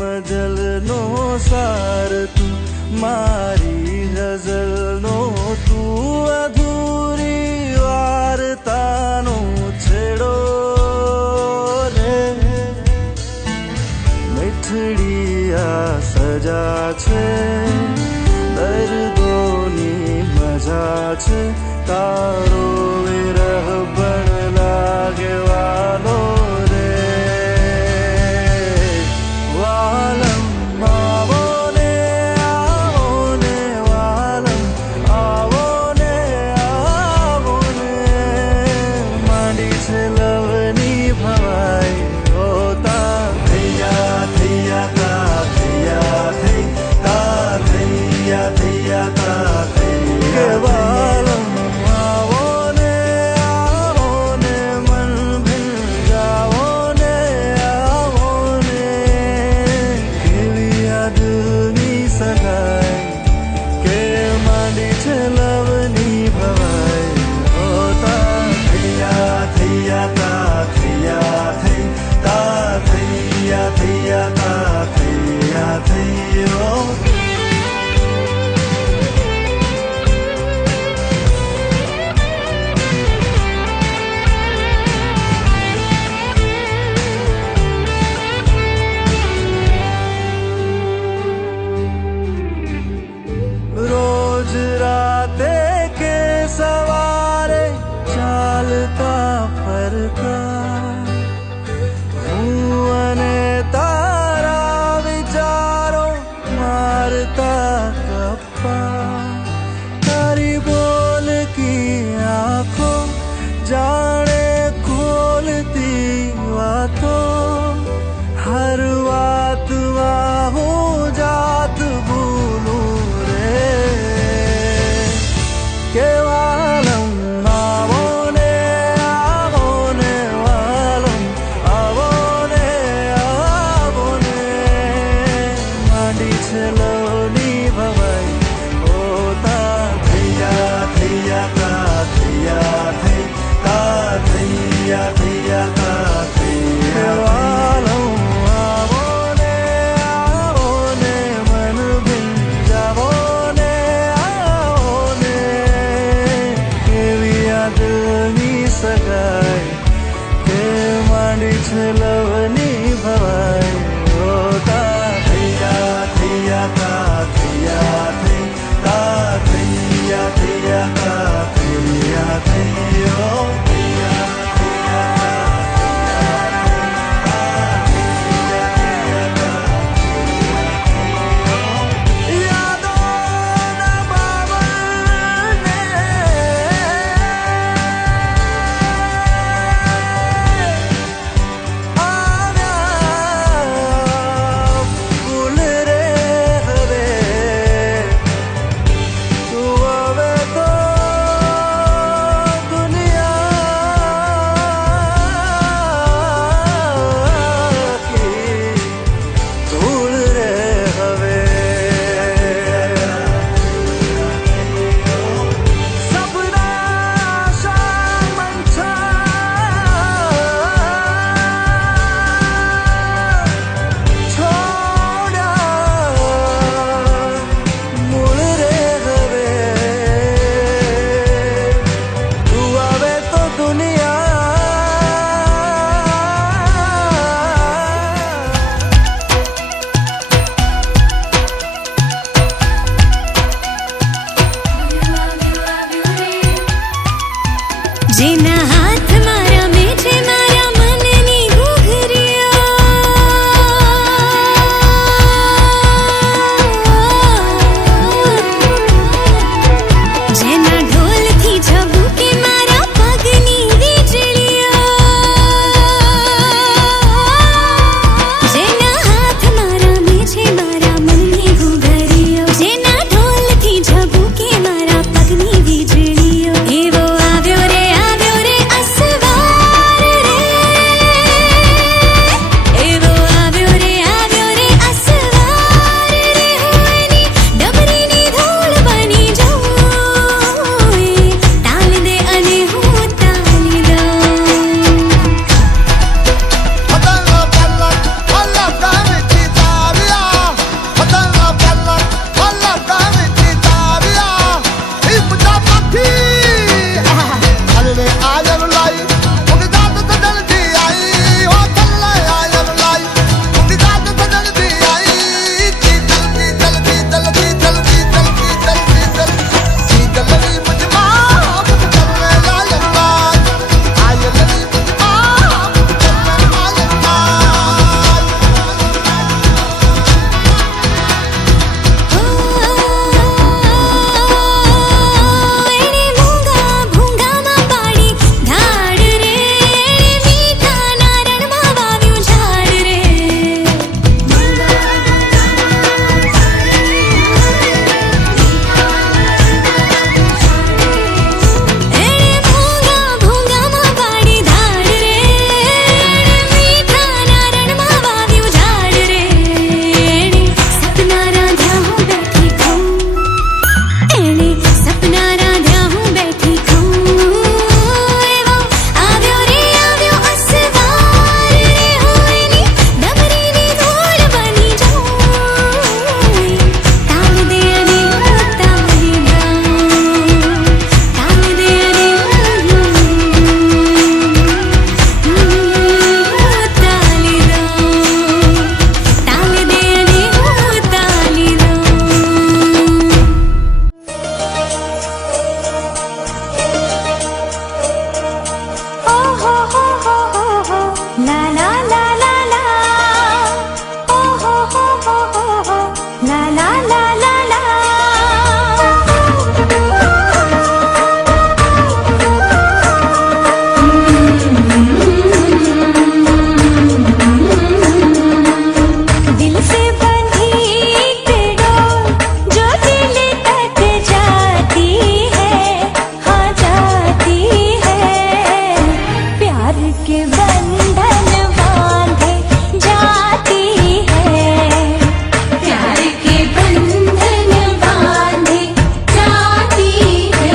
મજલનો સાર તું, મારી ગઝલનો તું, અધૂરી વાર્તાનો છેડો રે. મીઠડી આ સજા છે, દર્દોની મજા છે, તારો વિરહ પણ લાગે વાલો રે. વાલમ આવો ને આવો ને, વાલમ આવો ને આવો ને, માંડી છે લવની ભવાઈ હોતા. થૈયા થૈયા તા થૈયા થઈ, તા થૈયા થૈયા તા થૈયા. વાલમ આવો ને આવો ને, મન ભીલ જાઓ ને આવો ને, કેવી યાદની સગાઈ કે માંડી છે લવની ભવાઈ હોતા. થૈયા થૈયા તા થૈયા થઈ, તા થૈયા થૈયા તા થૈયા થૈયો. રોજ રાતે કે સવારે ચાલતા ફરતા, હું અને તારા વિચારો મારા ला ला ला ला ला। दिल से बंधी डोर जो दिल तक जाती है, हाँ जाती है। प्यार के बंधन बांधे जाती है, प्यार के बंधन बांधे जाती है।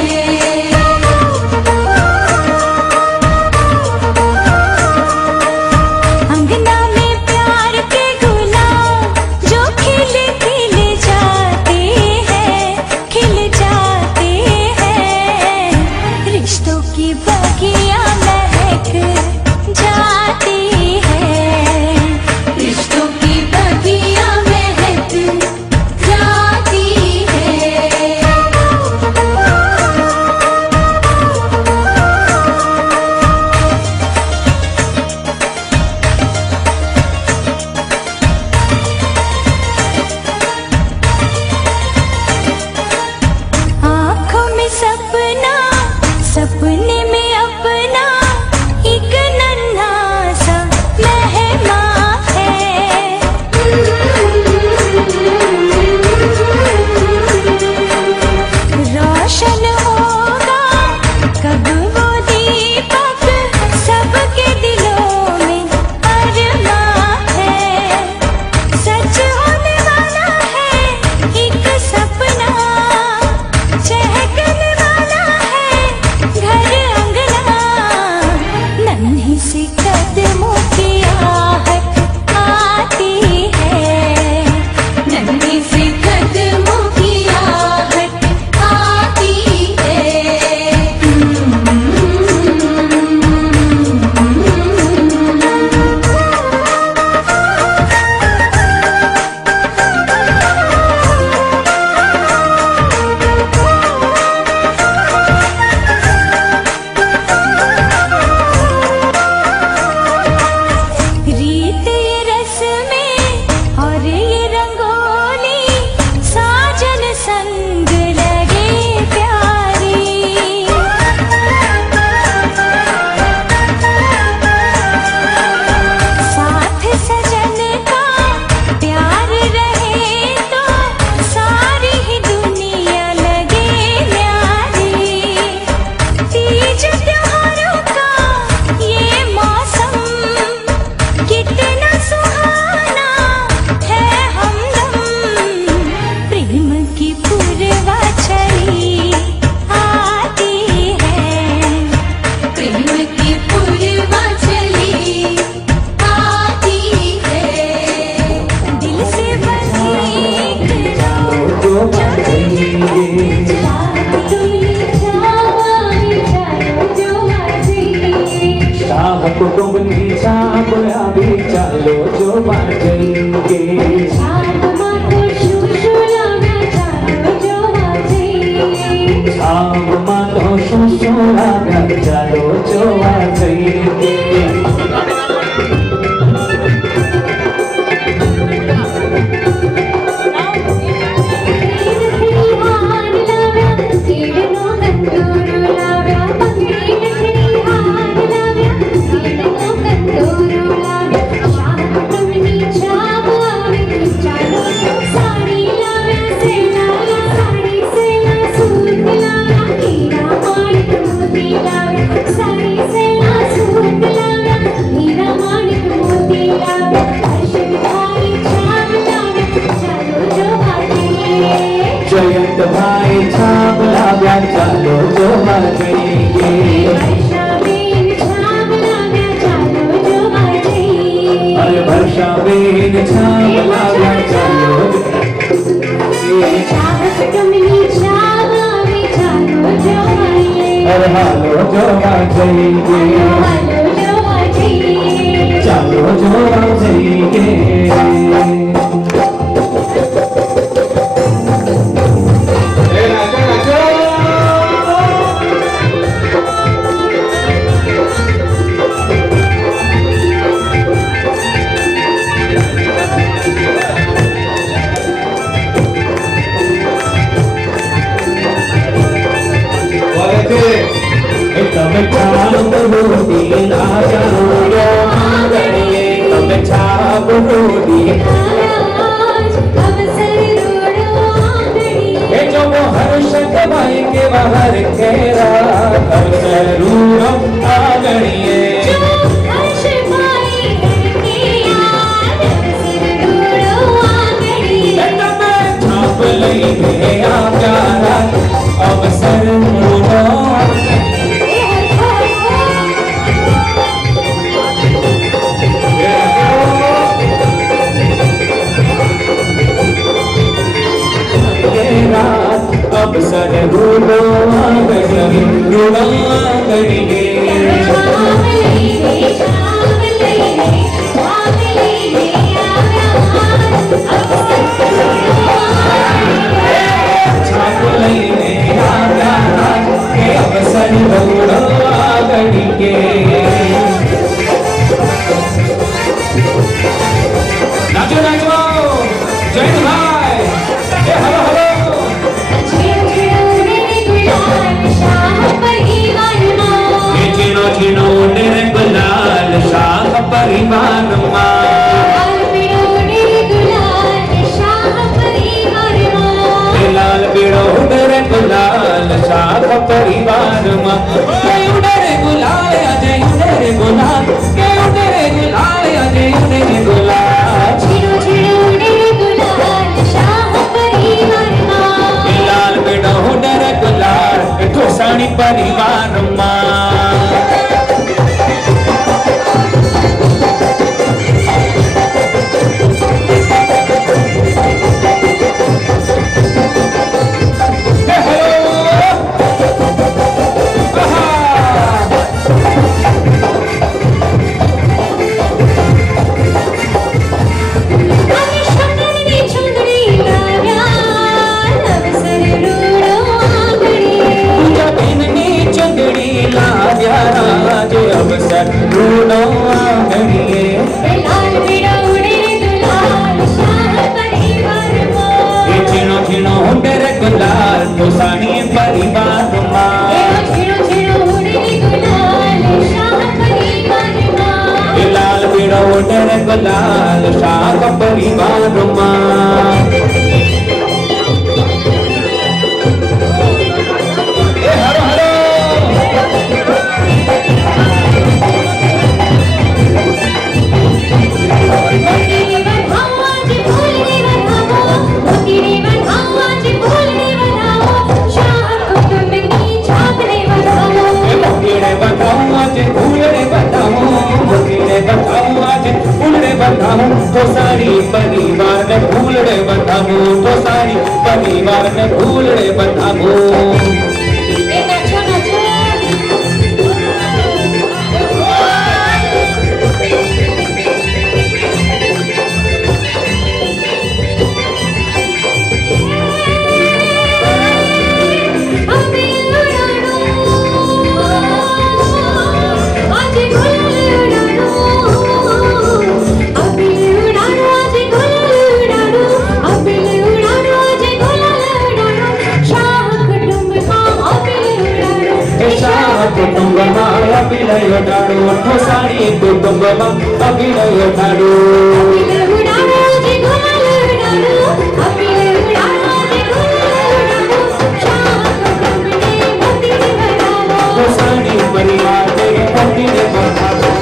अंगना में प्यार के गुलाब जो खिल खिल जाते हैं, खिल जाते हैं। रिश्तों की बगियां महक जाती है, रिश्तों की बगियां महक जाती है। आँखों में सपना, सपने में अपना एक नन्हा सा मेहमान है। रोशन होगा कब वो दीपक, सबके दिलों में अरमां है। सच होने वाला है एक सपना, चहकने वाला है घर अंगना। नन्ही सी कदमों की आहट आती है, नन्ही सी कदमों की आहट आती है। रीत ये रस्में और ये रंगोली साजन संग लगे प्यारी। साथ सजन का प्यार रहे तो सारी ही दुनिया लगे न्यारी। तीज त्योहारों का ये मौसम कितना सुहाना है हमदम। प्रेम की पूर्वा चली आती है, प्रेम की पूर्वा चली आती है। दिल से बसी डोर जो दिल तक जाती है। शाह कुटुंबनी छाप अभी चलो जो बाजेंगे। छाप मातो शुशुलाना चलो जो बाजेंगे। छाप मातो शुशुलाना चलो जो बाजेंगे। जयंत भाई छाप लाव्या चलो जो बाजेंगे। अरे वर्षा बेन छाप लाव्या चलो अरे हालो जो बाजेंगे। चलो जो बाजेंगे। लईने आ प्यारा अवसर ढूंढो अवसर ढूंढो आंगड़िए अवसर ढूंढो आंगड़िए नाचो नाचो जय भाई हेलो हेलो चिनो तेरे गुलाल शाह परिवार माँ लाल पीड़ो तेरे गुलाल शाह परिवार माँ तेरे गुलाल अजय तेरे गुलाल तेरे गुलाल अजय तेरे गुलाल लाल पीड़ो तेरे गुलाल ठोसानी परिवार माँ अवसर ढूंढो आंगड़िए चिनो चिनो तेरे गुलाल तो सानी परिवार माँ लाल पीड़ो तेरे गुलाल शाह परिवार माँ तो सारी परिवार ने भूलड़े बंधामो तो सारी परिवार ने भूलड़े बंधामो अभिनय डाडो ठोसानी कुटुंबमा अभिनय डाडो ठोसानी परिवार ने मोती ने बंधावो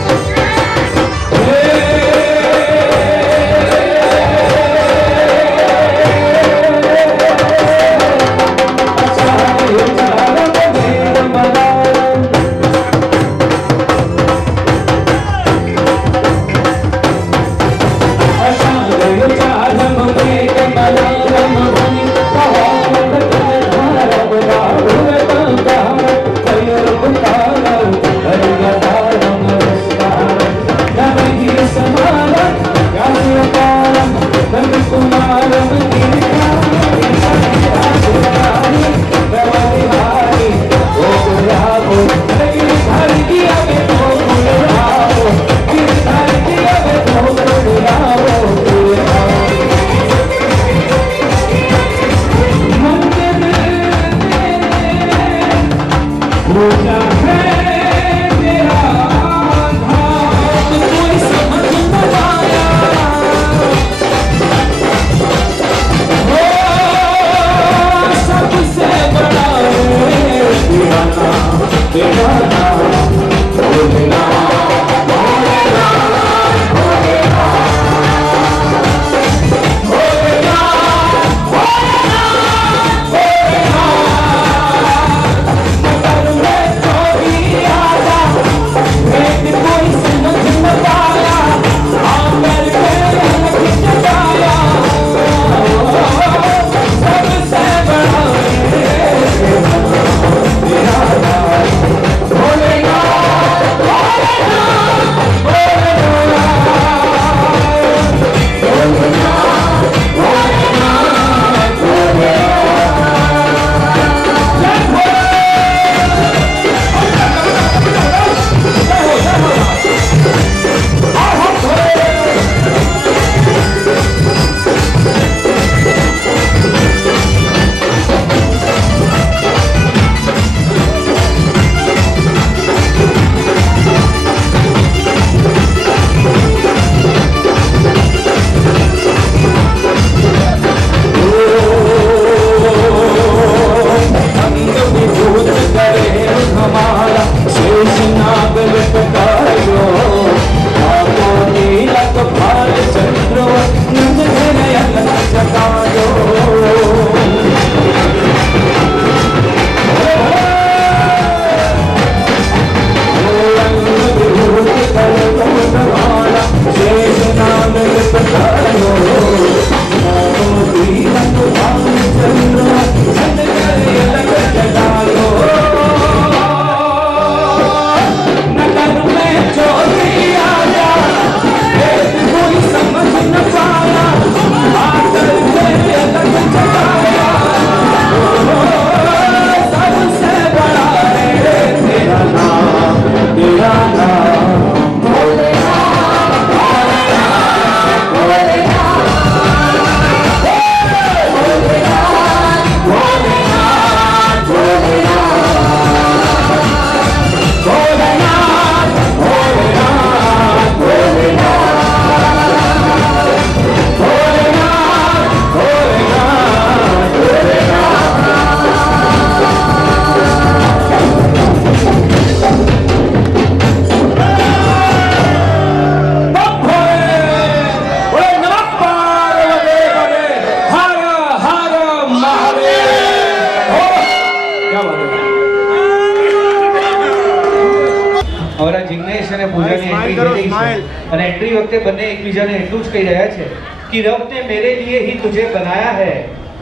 અને એન્ટ્રી વખતે બંને એકબીજાને એટલું જ કહી રહ્યા છે कि रब ने मेरे लिए ही तुझे बनाया है,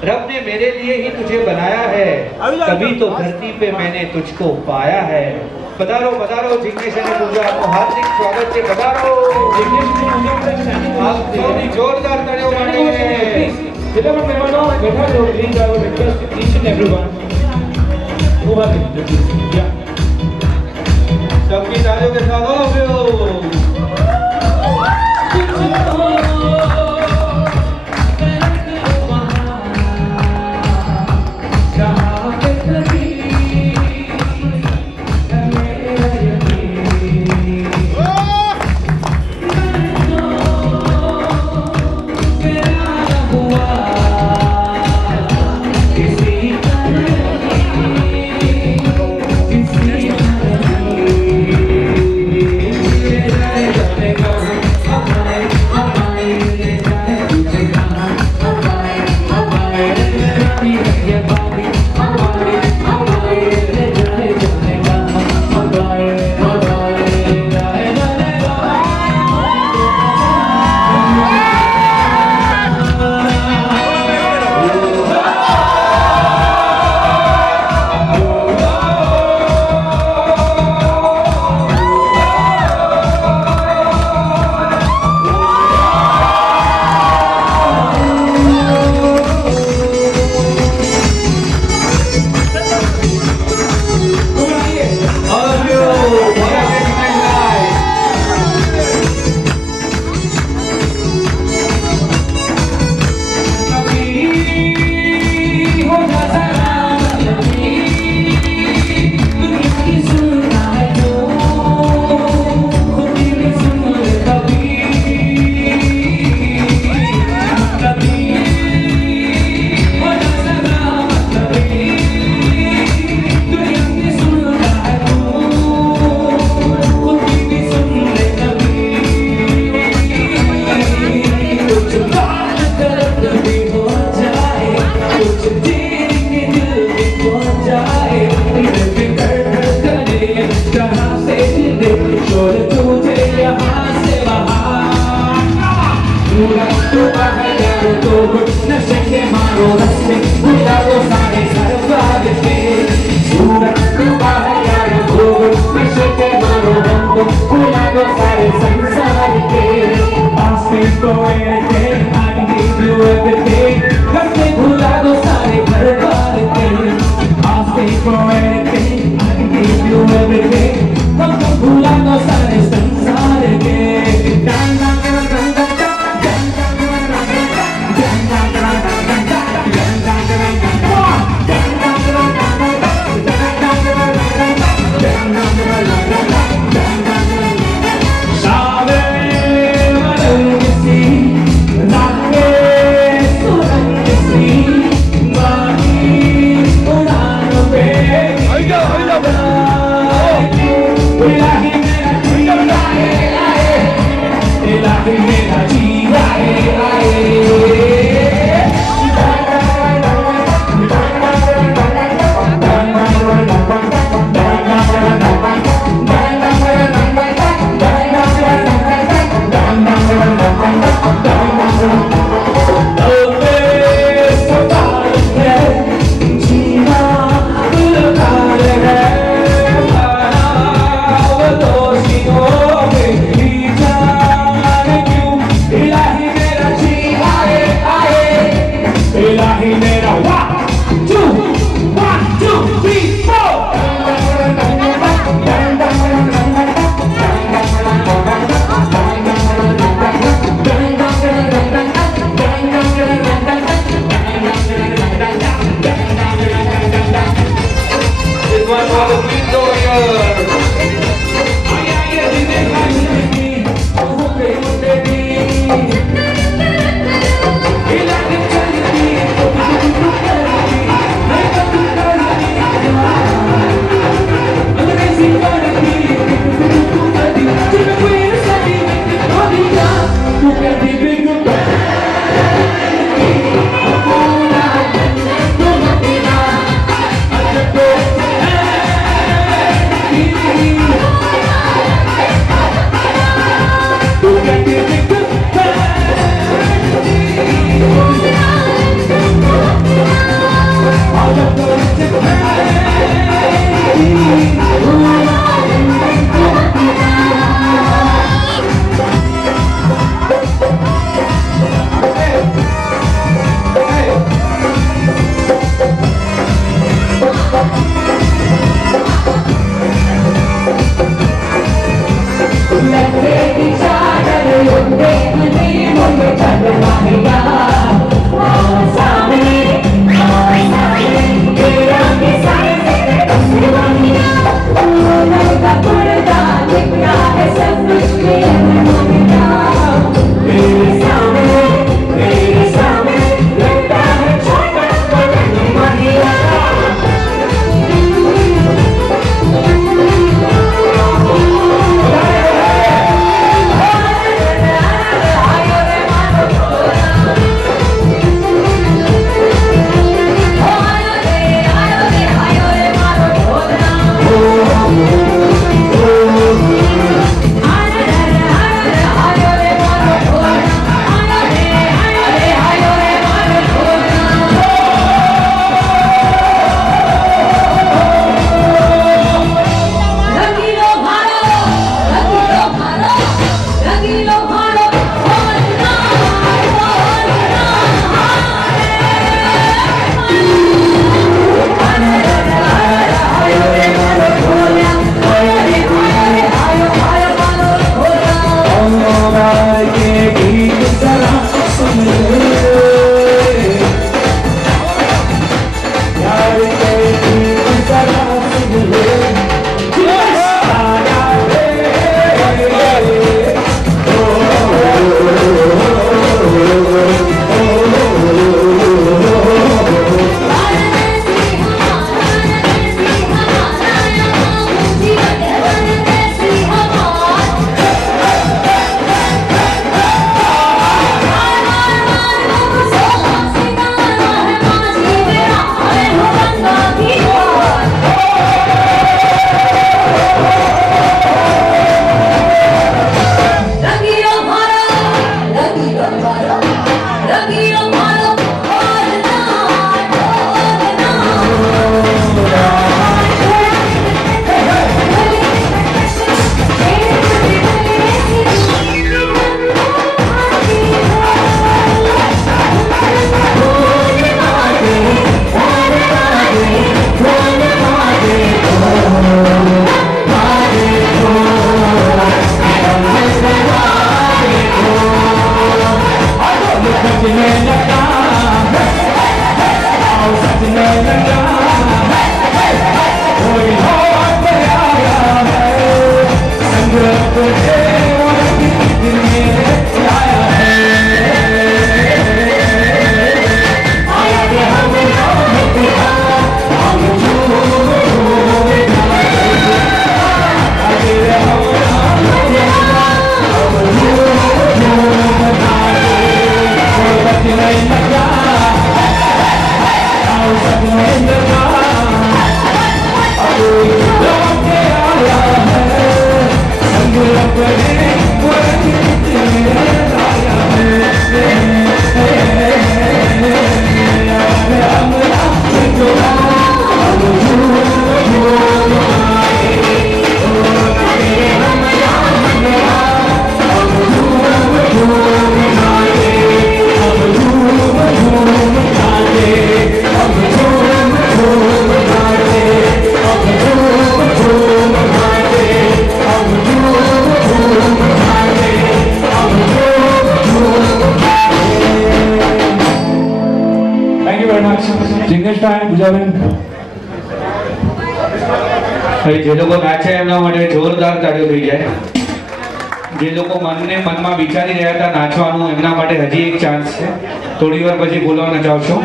रब ने मेरे लिए ही तुझे बनाया है, तभी तो धरती पे मैंने तुझको पाया है। पधारो पधारो जिग्नेश અને પૂજા, આપનું હાર્દિક સ્વાગત છે। પધારો जिग्नेश जी, पूजा पर स्टैंडिंग આપ સૌની જોરદાર તાળીઓ માંડીએ। Beloved mehmano, बैठा लो please. I would request each and everyone who are in the yeah. सबकी तालियों के साथ हो गयो। संग लगा कोई लौट के आया है संग अपने वक्त में आया Thank you very much. Jingle time, Pujaben. જે લોકો નાચે એમના માટે જોરદાર તાળીઓ થઈ જાય. જે લોકો મનને મનમાં વિચારી રહ્યા હતા નાચવાનું એમના માટે હજી એક ચાન્સ છે. થોડી વાર પછી બોલવા નચાવશો.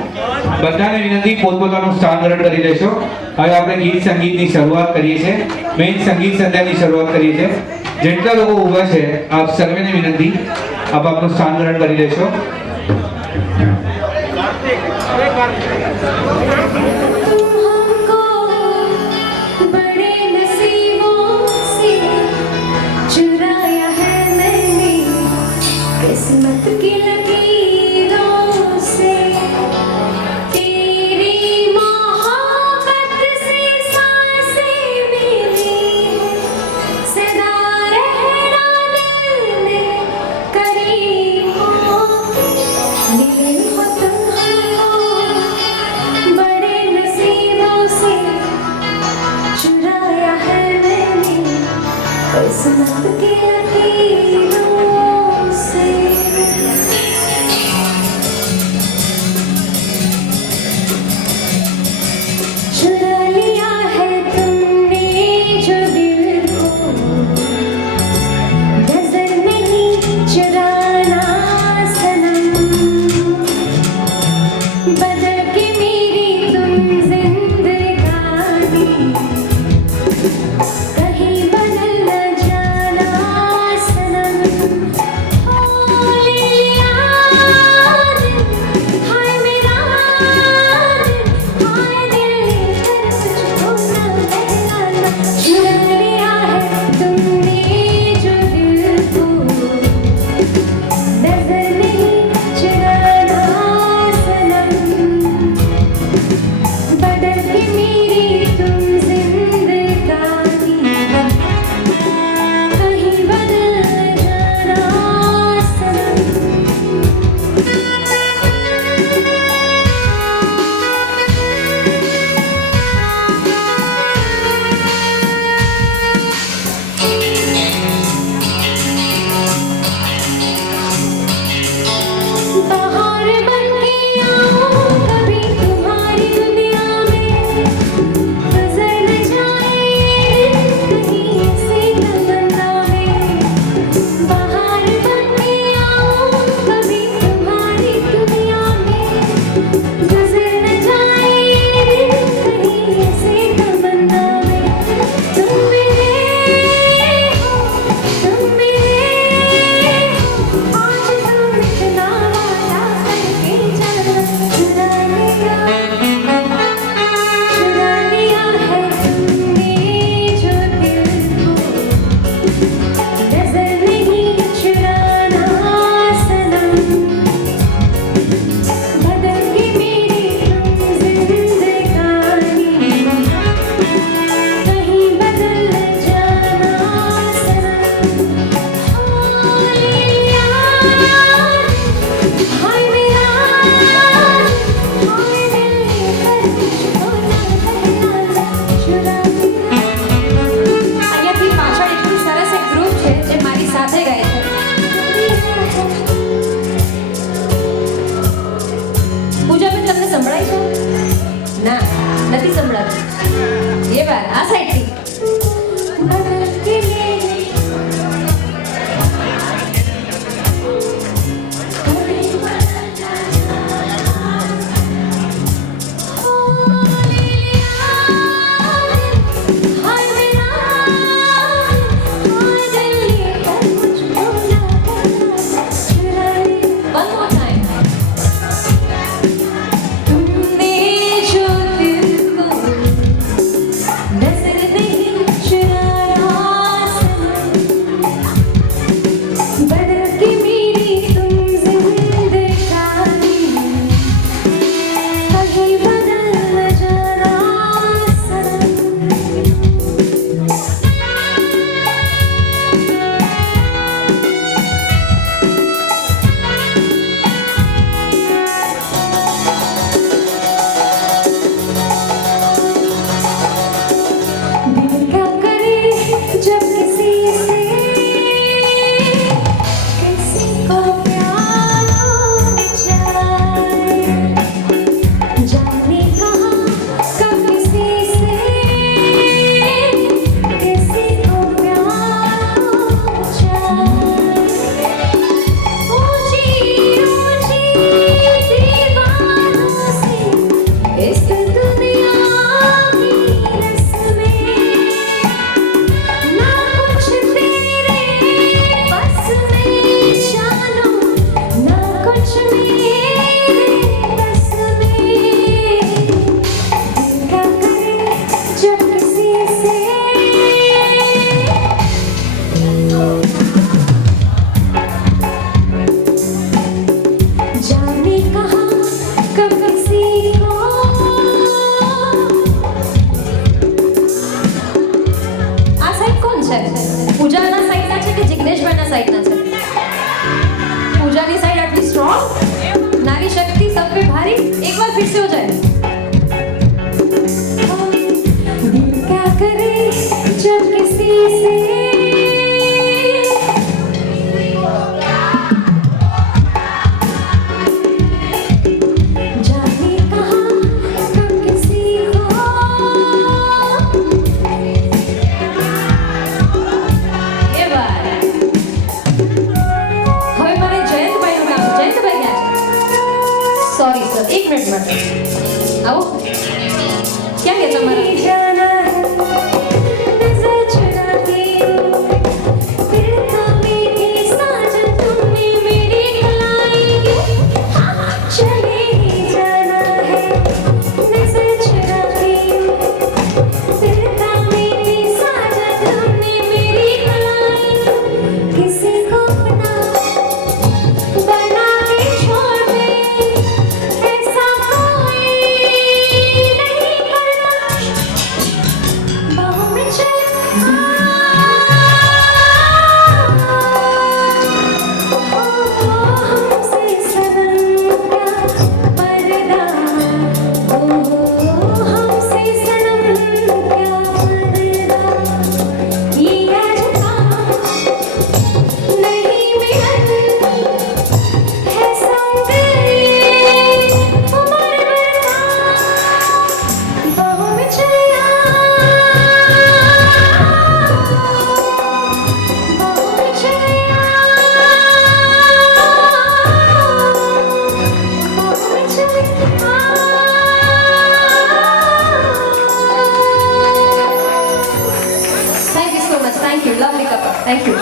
બધાને વિનંતી પોતપોતાનું સ્થાન ગ્રહણ કરી લેશો. હવે આપણે ગીત સંગીતની શરૂઆત કરીએ છીએ. મેઇન સંગીત સંધ્યાની શરૂઆત કરીએ છીએ. જેટલા લોકો ઊભા છે આપ સર્વેને વિનંતી આપ આપનું સ્થાન ગ્રહણ કરી લેશો. हमको बड़े नसीबों से चुराया है मैंने किस्मत की लकीरों से तेरी मोहब्बत से सांसें मिली सदा रहना दिल में करीब हो मिले हो तुम हमको बड़े नसीबों से चुराया है मैंने किस्मत की लकीरों से चुरा लिया है तुमने जो दिल को नजर नहीं चुराना सनम बदल के मेरी तुम जिंदगानी कहीं बदल न जाना सनम हो ले लिया दिल हाय मेरा दिल हाय दिल लेकर तुझको न बहलाना चुरा लिया है तुमने जो दिल को नजर नहीं चुराना सनम बदल के मेरी तुम जिंदगानी कहीं बदल जाना सनम बाहर बन के आऊं कभी तुम्हारी दुनिया में गुजर न जाए कहीं से तमन्ना में बाहर बन के आऊं कभी तुम्हारी दुनिया में गुजर न जाए कहीं से तमन्ना में तुम मेरे हो तुम मेरे हो आज तुम इतना वादा करके चलो चुरा लिया है तुमने जो दिल को नजर नहीं चुराना सनम बदल के मेरी तुम जिंदगानी कहीं बदल न जाना सनम हो ले लिया हाय मेरा हाय दिल लेकर तुझको न बहलाना चुरा અહીંયાથી પાછળ એટલું સરસ એક ગ્રુપ છે જે મારી સાથે ગાય છે. પૂજાબેન તમને સંભળાય છે? ના નથી સંભળાતું. એ વાત આ સાઈડથી बदल के मेरी one more time. फिर से हो जाए दिल क्या करे जब किसी से जाने कहाँ कब किसी को ये बात હવે મને જયંતભાઈનું કામ જયંતભાઈ ક્યાં છે सॉरी सर 1 मिनट માટે आओ क्या कहता हमारा जाना नजर चुरा के दिल का मेरे साजन तुमने मेरी खिलाई चले ही जाना है नजर चुरा के दिल का मेरे साजन तुमने मेरी खिलाई किसी को अपना बना के छोड़ दे ऐसा कोई नहीं करता बाहों में चल हमसे सनम क्या पर्दा हमसे सनम क्या पर्दा ये आज नहीं मिलन है सौंदर्य हमारे बरसा बाहों में चलिया बाहों में चलिया बाहों में चलिया Thank you so much. Thank you. Lovely couple. Thank you.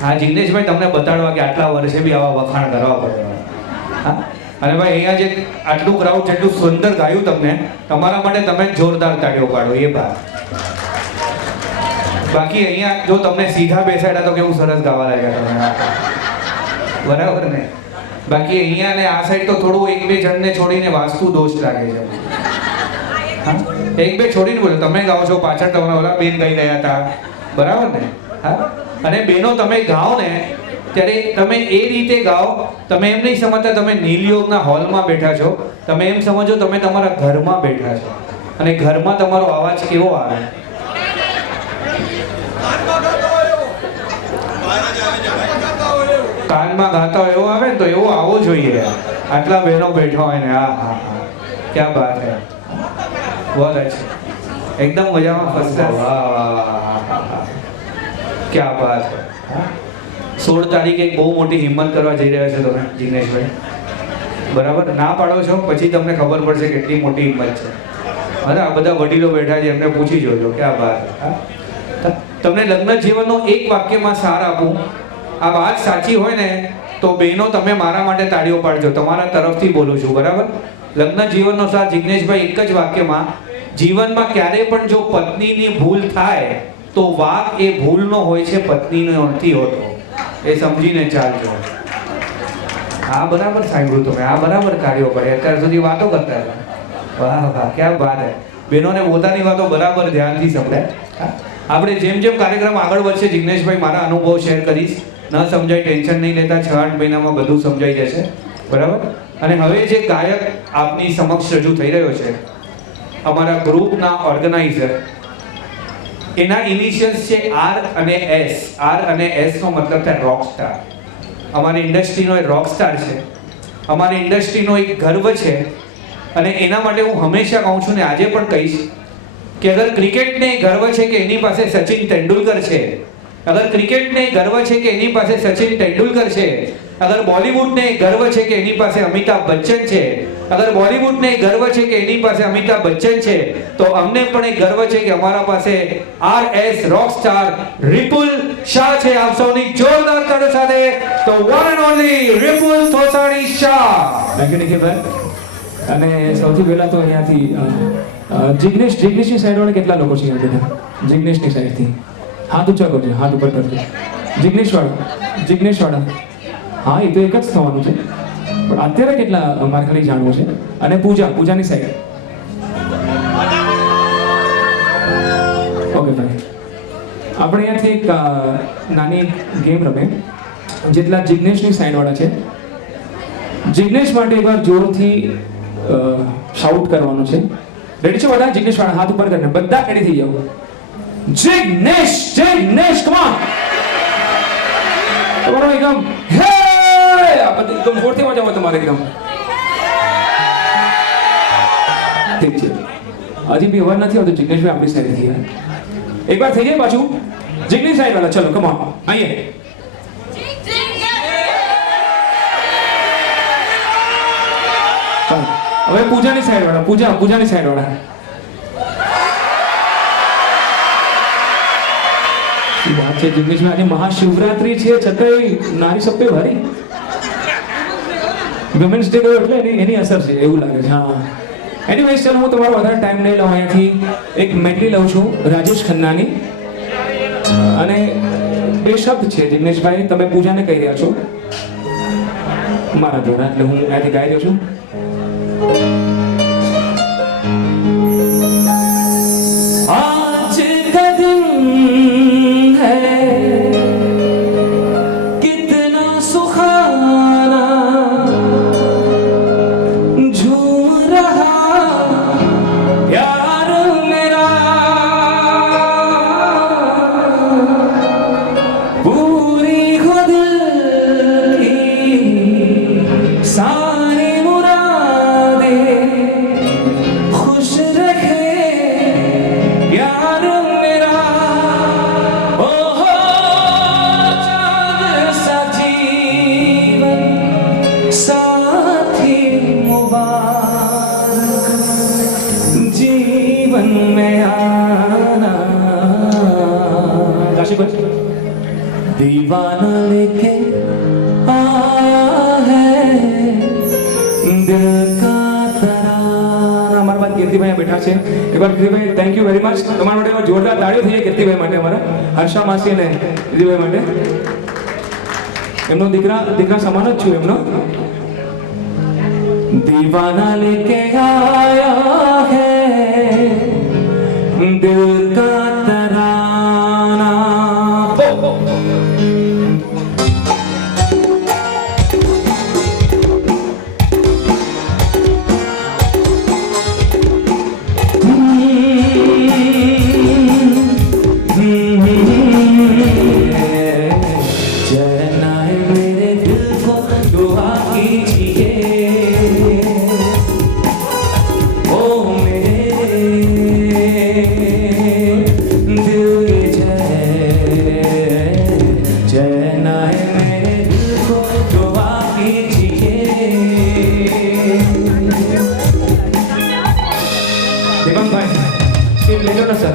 હા જિગ્નેશભાઈ તમને બતાડવા કે આટલા વર્ષે બી આવા વખાણ કરવા પડે હા અને ભાઈ અહીંયા જે આટલું ક્રાઉડ જેટલું સુંદર ગાયું તમને તમારા માટે તમે જ જોરદાર તાળીઓ પાડો એ વાત બાકી અહીંયા જો તમને સીધા બેસાડ્યા તો કેવું સરસ ગાવા લાગ્યા તમે બરાબર ને બાકી અહીંયા ને આ સાઈડ તો થોડું એક બે જણને છોડીને વાસ્તુ દોષ લાગે છે હા એક બે છોડીને બોલો તમે ગાઓ છો પાછળ તમારા ઓલા બેન ગાઈ રહ્યા હતા બરાબર ને હા અને બેનો તમે ગાઓ ને ત્યારે તમે એ રીતે ગાઓ તમે એમ નહીં સમજતા તમે નીલયોગના હોલમાં બેઠા છો તમે એમ સમજો તમે તમારા ઘરમાં બેઠા છો અને ઘરમાં તમારો અવાજ કેવો આવે કાનમાં ગાતા હોય એવો આવે ને તો એવો આવવો જોઈએ આટલા બહેનો બેઠા હોય ને હા હા હા ક્યાં બાત હે बहुत अच्छे एकदम मजाમાં ફર્સ્ટ ક્લાસ વાહ વાહ क्या बात है 16 તારીખે એક બહુ મોટી હિંમત કરવા જઈ રહ્યા છો તમે જિગ્નેશભાઈ બરાબર ના પાડો છો પછી તમને ખબર પડશે કેટલી મોટી હિંમત છે અને આ બધા વડીલો બેઠા છે એમને પૂછી જોજો क्या बात है તમને લગ્ન જીવનનો એક વાક્યમાં સાર આપું આ વાત સાચી હોય ને તો બહેનો તમે મારા માટે તાળીઓ પાડજો તમારા તરફથી બોલું છું બરાબર લગ્ન જીવનનો સાર જિગ્નેશભાઈ એક જ વાક્યમાં જીવનમાં ક્યારે પણ જો પત્નીની ભૂલ થાય તો વાક એ ભૂલનો હોય છે પત્નીનો નથી હોતો એ સમજીને ચાલજો આ બરાબર સાંભળ્યું તમે આ બરાબર કાર્યો કરે અત્યાર સુધી વાતો કરતા હતા વાહ વાહ ક્યાં વાત હે બહેનોને પોતાની વાતો બરાબર ધ્યાનથી સંભળાય આપણે જેમ જેમ કાર્યક્રમ આગળ વધશે જિગ્નેશભાઈ મારા અનુભવ શેર કરીશ ન સમજાય ટેન્શન નહીં લેતા 6-8 મહિનામાં બધું સમજાઈ જશે બરાબર અને હવે જે ગાયક આપની સમક્ષ રજૂ થઈ રહ્યો છે અમારા ગ્રુપના ઓર્ગેનાઇઝર એના ઇનિશિયલ્સ છે આર અને એસ આર અને એસ નો મતલબ થાય રોક સ્ટાર અમારી ઇન્ડસ્ટ્રીનો એક રોક સ્ટાર છે અમારી ઇન્ડસ્ટ્રીનો એક ગર્વ છે અને એના માટે હું હંમેશા કહું છું ને આજે પણ કહીશ કે અગર ક્રિકેટને ગર્વ છે કે એની પાસે સચિન તેંડુલકર છે અગર ક્રિકેટને ગર્વ છે કે એની પાસે સચિન તેંડુલકર છે અગર બોલિવૂડને ગર્વ છે કે એની પાસે અમિતાભ બચ્ચન છે અગર બોલિવૂડને ગર્વ છે કે એની પાસે અમિતાભ બચ્ચન છે તો અમને પણ એક ગર્વ છે કે અમારા પાસે RS rock star Ripul Shah છે આપ સૌની જોરદાર તાળીઓ સાથે તો one and only Ripul Thosani Shah thank you નિખિલભાઈ અને સૌથી પહેલા તો અહીંયાથી જિગ્નેશની સાઈડ વાળા કેટલા લોકો છે બધા જિગ્નેશની સાઈડથી હાથ ઊંચા કરજો હાથ ઉપર કરજો જિગ્નેશ વાળા હા એ તો એક જ થવાનું છે પણ અત્યારે કેટલા મારે ખાલી જાણવું છે અને પૂજાની સાઈડ ઓકે ભાઈ આપણે અહીંયાથી એક નાની ગેમ રમે જેટલા જિગ્નેશની સાઈડ વાળા છે જિગ્નેશ માટે એકવાર જોરથી શાઉટ કરવાનું છે. રેડી છે બધા? જિગ્નેશ વાળા હાથ ઉપર કરીને બધા રેડી થઈ જાઓ. Jignesh Jignesh come on. તમારો એકદમ હે આ બધું એકદમ જોરથી મજામાં તમારે એકદમ ઠીક છે. હજી બી અવાજ નથી આવતો જિગ્નેશભાઈ આપણી સાઈડથી. એકવાર થઈ જાય પાછું જિગ્નેશ સાઈડ વાળા. ચલો કમ ઓન આઈએ. હવે પૂજાની સાઈડ વાળા. પૂજાની સાઈડ વાળા. શું વાત છે જિગ્નેશભાઈ, આજે મહાશિવરાત્રી છે છતાંય નારી સબ પે ભારી. વિમેન્સ ડે ગયો એટલે એની અસર છે એવું લાગે છે. હા એનીવેઝ ચાલો હું તમારો વધારે ટાઈમ નહીં લઉં. અહીંયાથી એક મેડલી લઉં છું રાજેશ ખન્નાની અને બે શબ્દ છે જિગ્નેશભાઈ તમે પૂજાને કહી રહ્યા છો મારા દ્વારા એટલે હું અહીંયાથી ગાઈ રહ્યો છું. आज का दिन है कितना सुहाना झूम रहा प्यार मेरा पूरी हो दिल की सारी मुरादें खुश रखे प्यार मेरा. ओ हो चांद सा जीवन साथी मुबारक जीवन में आना. दीवाना लेके आया है दिल का तराना. हमारे पास कीर्तिभाई बैठा છે. એકવાર Kirtibhai thank you very much. તમારા માટે એકવાર જોરદાર તાળીઓ થઈ જાય કીર્તિભાઈ માટે, અમારા હર્ષા માસી અને કીર્તિભાઈ માટે. એમનો દીકરા સમાન જ છું એમનો. दीवाना लेके आया है दिल का तराना. चलना है मेरे दिल को दुआ कीजिए ओ मेरे दिल के चलना है मेरे दिल को दुआ कीजिए. दिपक भाई सीट ले लो ना सर,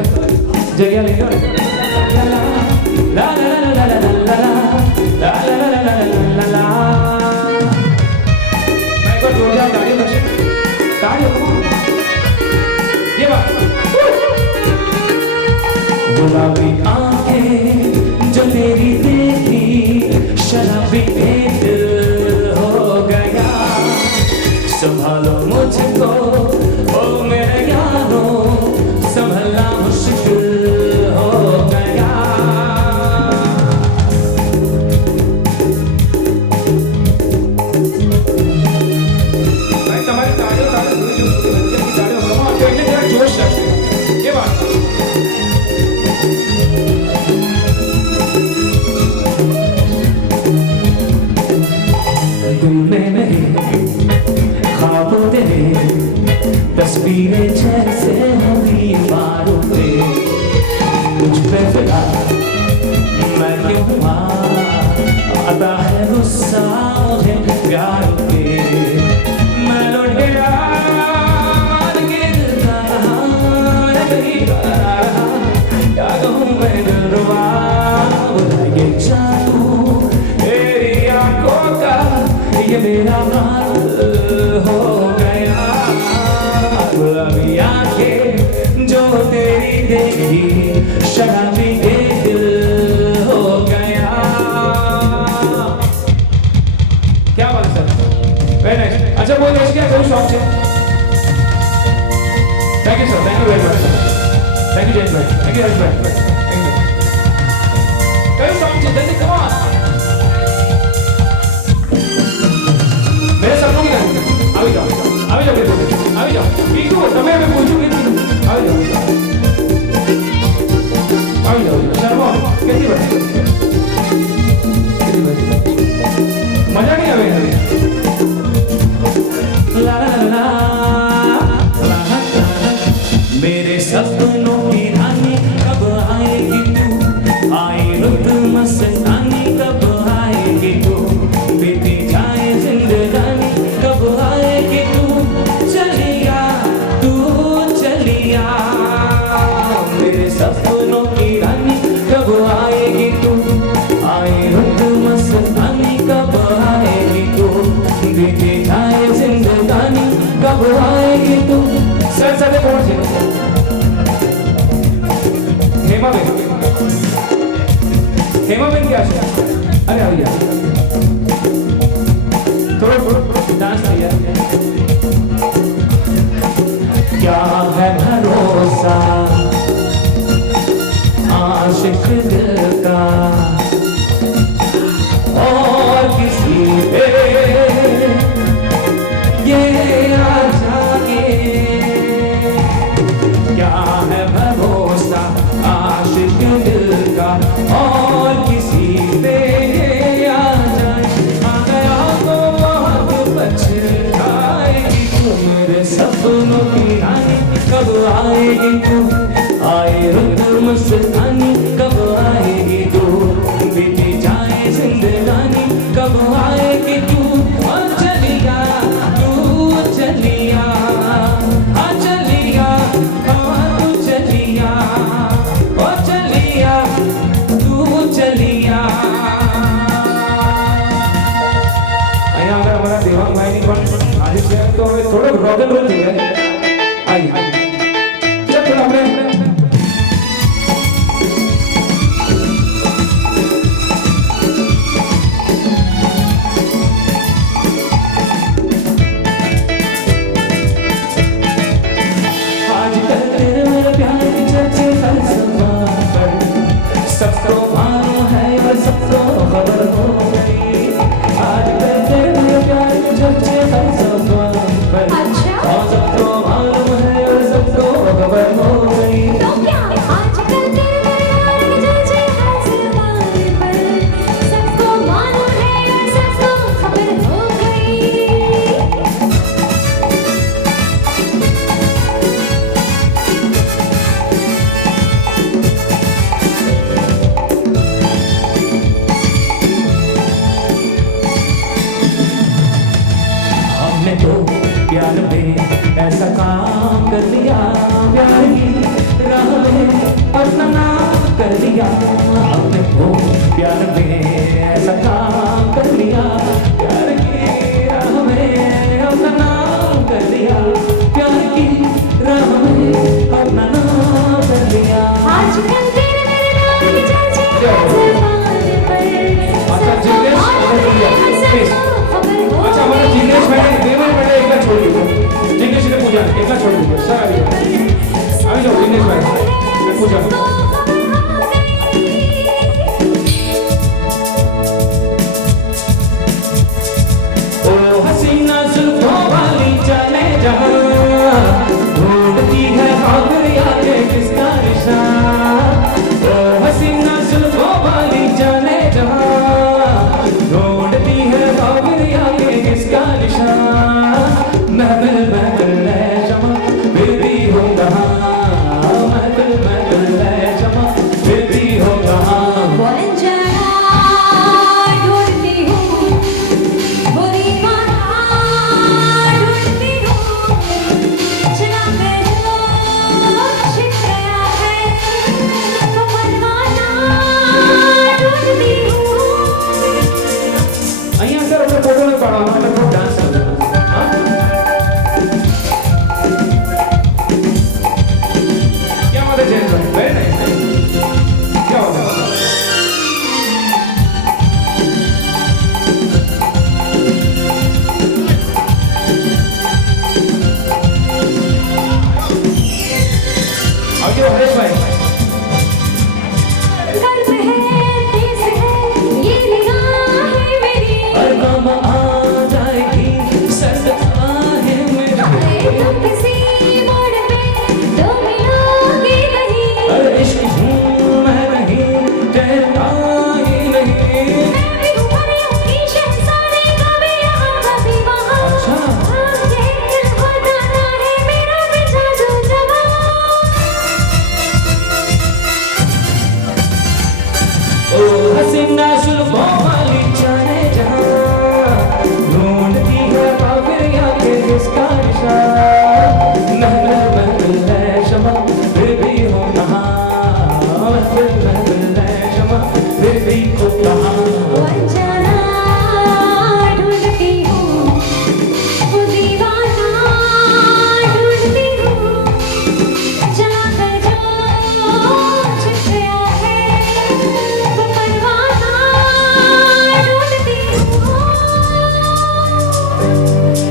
जगह ले लो. ला ला ला ला ला ला ला ला ला ला ला ला. मैं एक बार जोरदार तालियां बजाऊं. तालियां. ये बात. गुलाबी आंखें जो तेरी देखी शराबी दिल हो गया. संभालो मुझको ओ मेरे यारों संभलना मुश्किल हो गया. भाई तुम्हारी तालियों तालियों जरा जोश से. ये बात. दिल में मेरे ख्वाबों तेरे तस्वीरें जैसे हैं दीवारों पे. तुझ पे फिदा मैं क्यों हुआ आता है गुस्सा मुझे प्यार पे. मैं लौट गया गिरता रहा नहीं रहा क्या कहूँ मैं दिलरुबा. ये जादू तेरी आंखों का ये मेरा हाल हो गया. गुलाबी आंखें जो तेरी देखी शराबी दिल हो गया. क्या बात सर, वेरी नाइस. अच्छा बोल रहे क्या कोई शौक है? Thank you sir, thank you very much. Thank you Jayesh भाई, थैंक यू हर्ष भाई, थैंक यू. कोई शौक है जल्दी कम ऑन. मेरे આવી જાઓ આવી જાઓ બીજું તમે હવે પૂછ્યું કે આવી જાઓ શર્મા કેટલી વાર મજા નહીં આવે ला ला ला मेरे सपनों की रानी कब आएगी तू आए रुत मस्तानी कब आएगी तू बीती जाए जिंदगानी कब आएगी तू चलिया मेरे सपनों की रानी कब आएगी तू आए रुत मस्तानी कब आएगी तू बीती जाए जिंदगानी कब आएगी तू सर साथे कौन છે हेमाबेन क्या છે अरे આવી જા થોડો डांस तैयार क्या है भरोसा आशिक दिल का और किसी पे ये आ जाके क्या है भरोसा आशिक दिल का और किसी पे ये आ जाए आ गया तो बहुत पछताएगी तू मेरे सपनों की रानी कब आएगी तू आए रुत मस्तानी कब आएगी तू बीती जाए जिंदगानी कब आएगी तू और चलिया तू चलिया हाँ चलिया हाँ तू चलिया ओ चलिया तू चलिया અહીંયા આગળ અમારા દેવાંગભાઈની પણ આજે છે તો હવે થોડો રોક એન્ડ રોલ થઈ જાય આઈ ચાલો આપણે आजकल तेरे मेरे प्यार की चर्चे हर ज़बान पर सबको मालूम है और सबको खबर हो गई आजकल तेरे मेरे प्यार की चर्चे हर ज़बान पर अच्छा? और सबको मालूम है और सबको खबर हो गई तो क्या आजकल तेरे प्यार की चर्चे हर ज़बान पर सबको मालूम है और सबको खबर हो गई हमने तो प्यार में ऐसा काम कर लिया प्यार की राह में अपना नाम कर लिया हमने तो प्यार में ऐसा काम कर लिया प्यार की राह में अपना नाम कर लिया प्यार की राह में अपना नाम कर लिया आजकल तेरे मेरे प्यार की चर्चे हर ज़बान पर अच्छा, जिग्नेश, सबको खबर हो अच्छा हमारा जिग्नेश भाई देवर बेटा एकला छोड़ दीजिए जिग्नेश ने पूजा एकला छोड़ दीजिए सर आ जाओ जिग्नेश भाई पूजा ओ हसीना जुल्फों वाली चले जहां ढूंढती है आखिरी आगे किसका निशान ओ हसीना जुल्फों वाली चले जहां ढूंढती है आखिरी आगे किसका निशान महफिल महफिल है शमा फिर भी होगा महफिल महफिल है शमा फिर भी होगा बोलन जरा ढूंढती हूँ बुरी बात ढूंढती हूँ चला मेरा छिप गया है तो मनमाना ढूंढती हूँ અહીંયા સર આપણે ફોટો નહીં પાડવાનો એટલે થોડો ડાન્સ કરવાનો હા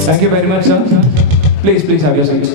Thank you very much, sir. Please have your seats.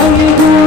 Thank you.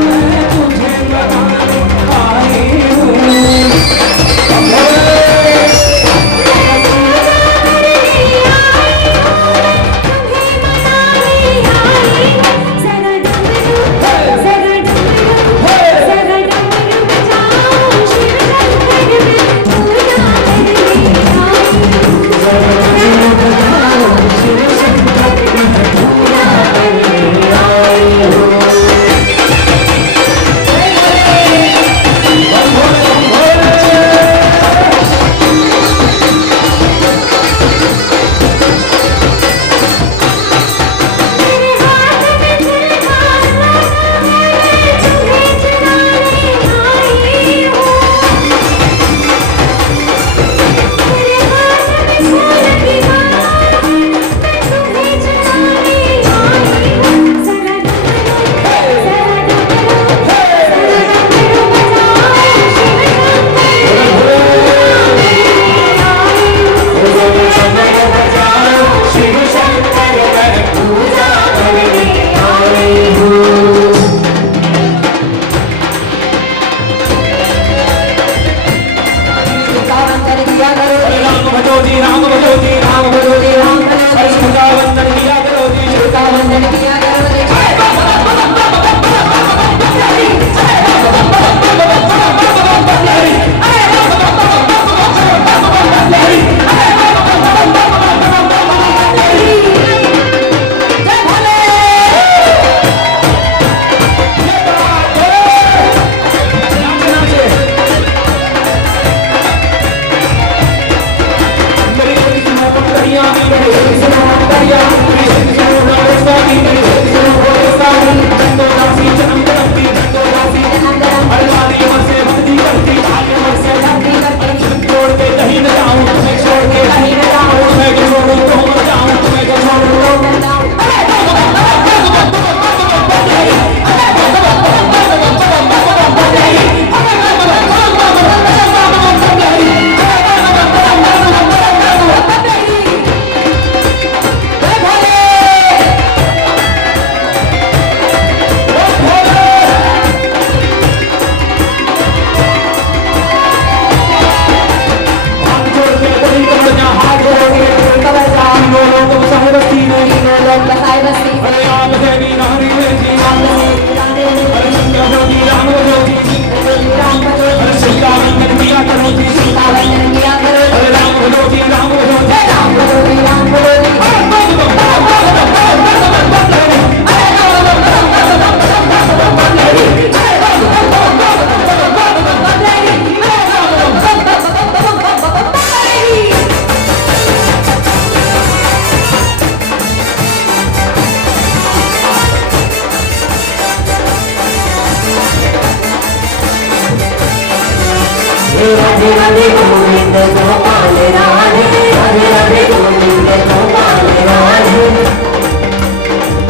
Radhe राधे गोविंद गोपाल राधे राधे राधे गोविंद गोपाल राधे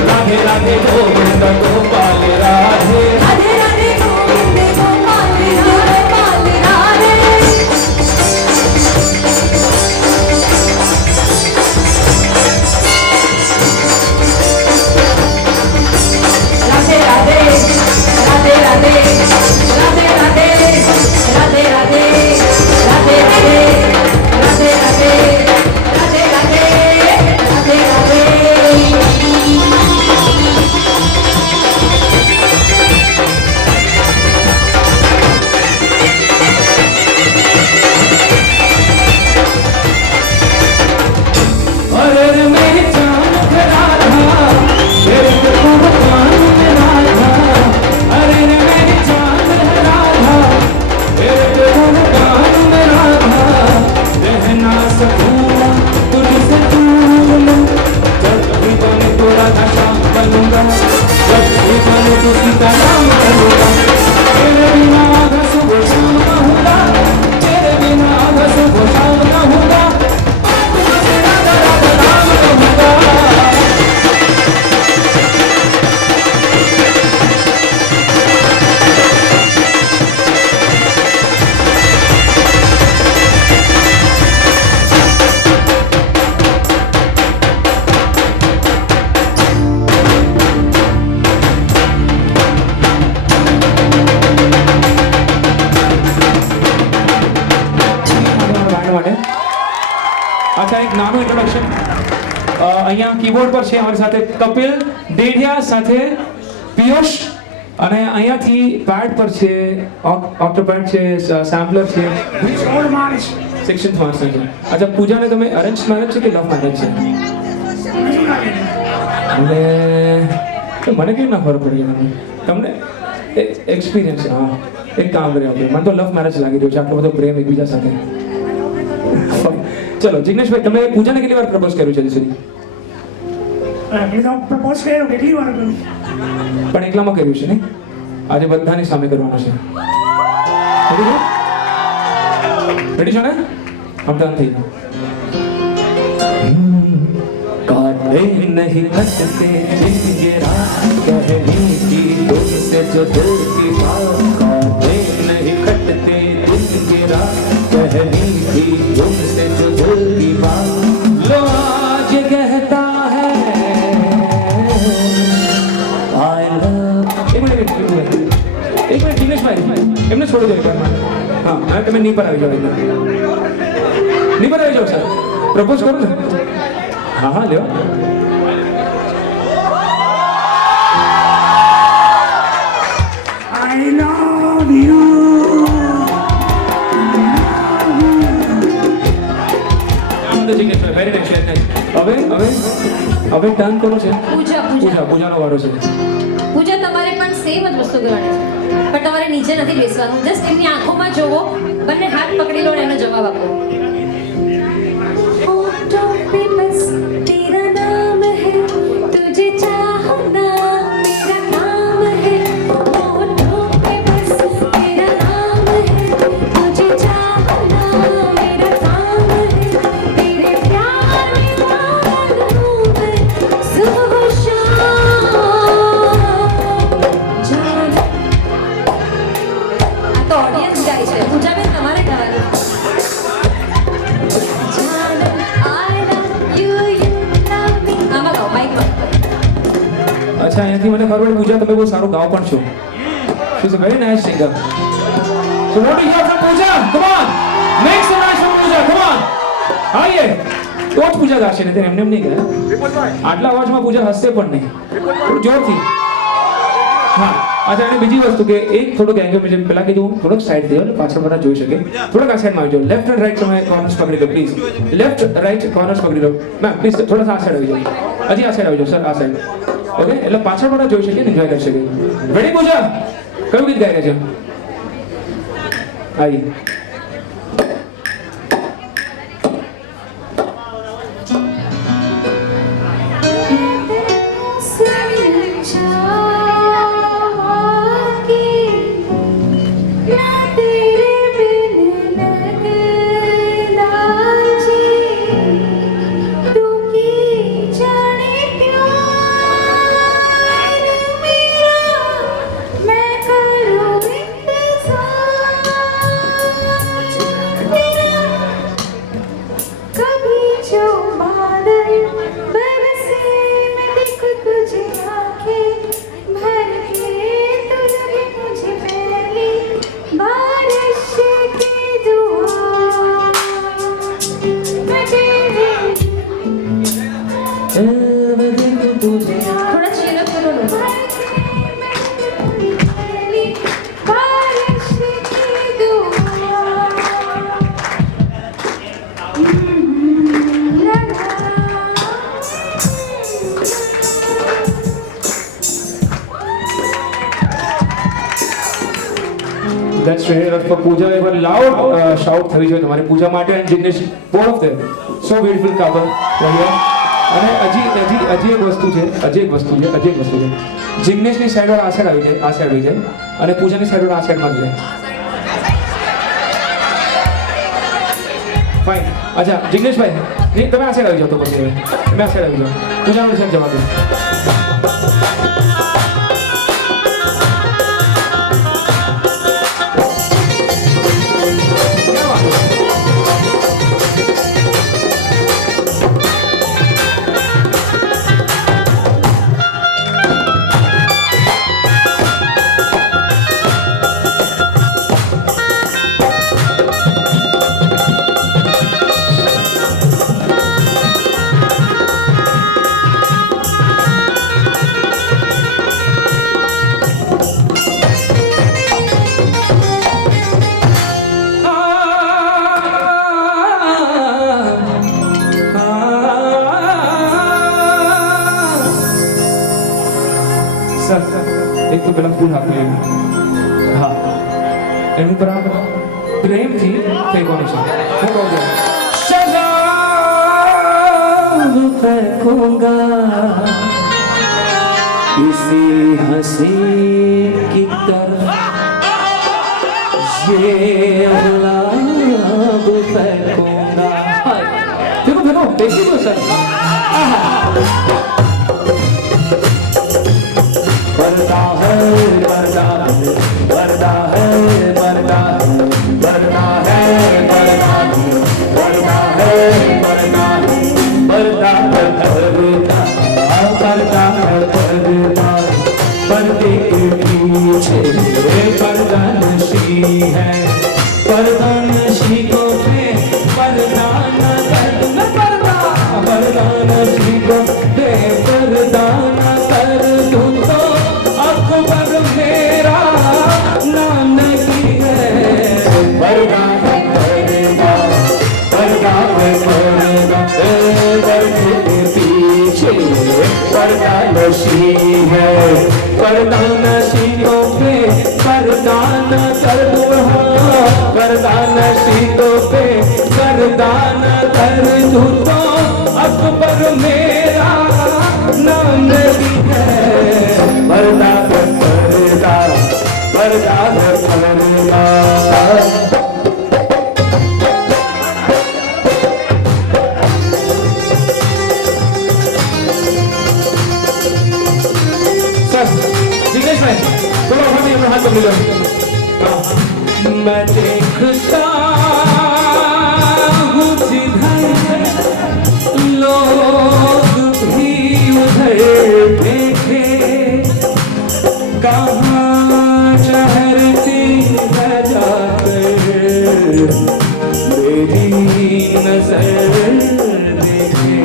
राधे राधे गोविंद गोपाल राधे राधे राधे गोविंद गोपाल गोपाल राधे राधे राधे राधे राधे राधे राधे राधे राधे राधे राधे राधे राधे राधे राधे राधे अरे रे मेरी जान तेरा रहा तेरे को भगवान मेरा था अरे रे मेरी जान तेरा रहा तेरे को भगवान मेरा था रह ना सकूं तुझसे दूर जब भी बने तो राधा श्याम बनूंगा जब भी बने तो सीताराम बनूंगा तेरे बिना आधा सुबह शाम ना होगा तेरे बिना आधा सुबह शाम ना होगा अच्छा एक નાનું ઇન્ટ્રોડક્શન અહીંયા કીબોર્ડ પર છે અમારી સાથે કપિલ ડેઢિયા સાથે પિયુષ અને અહીંયાથી પેડ પર છે ઓક્ટોપેડ છે સેમ્પલર છે સેક્શન માર્ક્સ છે અચ્છા પૂજાને તમે અરેન્જ મેરેજ છે કે લવ મેરેજ છે અને મને કેવી ના ખબર પડી તમને એક્સપિરિયન્સ હા એક કામ કર્યું આપણે મને તો લવ મેરેજ લાગી રહ્યો છે આટલો બધો પ્રેમ એકબીજા સાથે ચલો જિગ્નેશભાઈ તમે પૂજાને કેટલી વાર પ્રપોઝ કર્યું છે હજી પ્રપોઝ કર્યો કેટલી વાર કર્યું પણ એકલામાં કર્યું છે ને આજે બધાની સામે કરવાનું છે રેડી છો ને हम डन થઈ ગયું काटे नहीं कटते दिन ये रात कहनी की तुमसे जो दिल की बात काटे नहीं कटते दिन ये रात कहनी की तुमसे जो दिल की बात लो आज कहता है I love एक मिनट दिनेश भाई એમને છોડી દો એકવાર હા હવે તમે ની પર આવી જાઓ ની પર આવી જાઓ સર પ્રપોઝ કરો ને हाँ हाँ लो I love you very nice હવે ટર્ન કરો છે પૂજાનો વારો છે પૂજા તમારે પણ સેમ જ વસ્તુ કરવાની છે પણ તમારે નીચે નથી બેસવાનું જસ્ટ એમની આંખોમાં જોવો બંને હાથ પકડી લો અને એનો જવાબ આપો होठों पे बस तेरा नाम है तुझे चाहना मेरा काम है होठों पे बस तेरा नाम है तुझे चाहना मेरा काम है तेरे प्यार में पागल हूँ मैं सुबह शाम जान આ તો ઓડિયન્સ ગાય છે પૂજાબેન તમારે ગાવાનું अच्छा અહીંયાથી મને ખબર પડી પૂજા તમે બહુ સારું ગાઓ પણ છો she is a very nice singer so what you hear from Pooja come on make some nice from Pooja come on આઈએ તો જ પૂજા ગાશે ને તેને એમને નહીં ગાય આટલા અવાજમાં પૂજા હસશે પણ નહીં થોડું જોરથી હા अच्छा અને બીજી વસ્તુ કે એક થોડુંક એંગલ મેં જેમ પહેલા કીધું થોડુંક સાઈડ થયો એટલે પાછળ બધા જોઈ શકે થોડુંક આ સાઈડમાં આવી જાઓ લેફ્ટ એન્ડ રાઈટ તમે કોર્નર્સ પકડી લો પ્લીઝ લેફ્ટ રાઈટ કોર્નર્સ પકડી લો મેમ પ્લીઝ થોડા આ સાઈડ આવી જાઓ હજી આ સાઈડ આવી જાઓ સર આ સાઈડ ઓકે એટલે પાછળ બધા જોઈ શકે એન્જોય કરી શકે રેડી પૂજા કયું ગીત ગાઈ રહ્યા છે આઈએ तेरे बिन That's really rough for Pooja. A loud shout થવી જોઈએ તમારી પૂજા માટે and Jignesh, both of them. So beautiful couple. અને હજી એક વસ્તુ છે. જિગ્નેશની સાઈડ વાળા આ સાઈડ આવી જાય અને પૂજાની સાઈડ વાળા આ સાઈડમાં જ જાય. ફાઇન. અચ્છા જિગ્નેશભાઈ તમે આ સાઈડ આવી જાઓ તો પછી તમે આ સાઈડ આવી જાઓ. પૂજાનો સાઈડ જવા દો. એક તો પેલા ફૂલ આપી હા એનું પર આમ પ્રેમથી ફેંકવાનું છે. હું કહું છું शराब फेंकूंगा किसी हसीन की तरफ ये गुलाब फेंकूंगा. ફેંકો ફેંકી દો સર. पर्दा है पर्दा पर्दा है पर्दा पर्दा है पर्दा पर्दा है पर्दा पर्दा पर्दा पर्दा पर्दे के पीछे पर्दा नशी है. पर्दा नशी को पे पर्दा न कर दूं पर्दा पर्दा नशी को पे पर्दा न कर दूं तो अकबर मेरा नाम नहीं है. पर्दा है पर्दा पर्दा है पर्दा पर्दे के पीछे पर्दा नशी है. पर्दा नशीनों पे पर्दा न कर दूं पर्दा नशीनों पे पर्दा न कर दूं तो अकबर मेरा नाम नहीं है. पर्दा है पर्दा पर्दा है पर्दा. સર જિગ્નેશભાઈ બોલો હવે એમનો હાથ પકડી લો. मैं देखता हूँ जिधर लोग भी उधर देखे. कहाँ ठहरती है जाकर मेरी नजर देखे.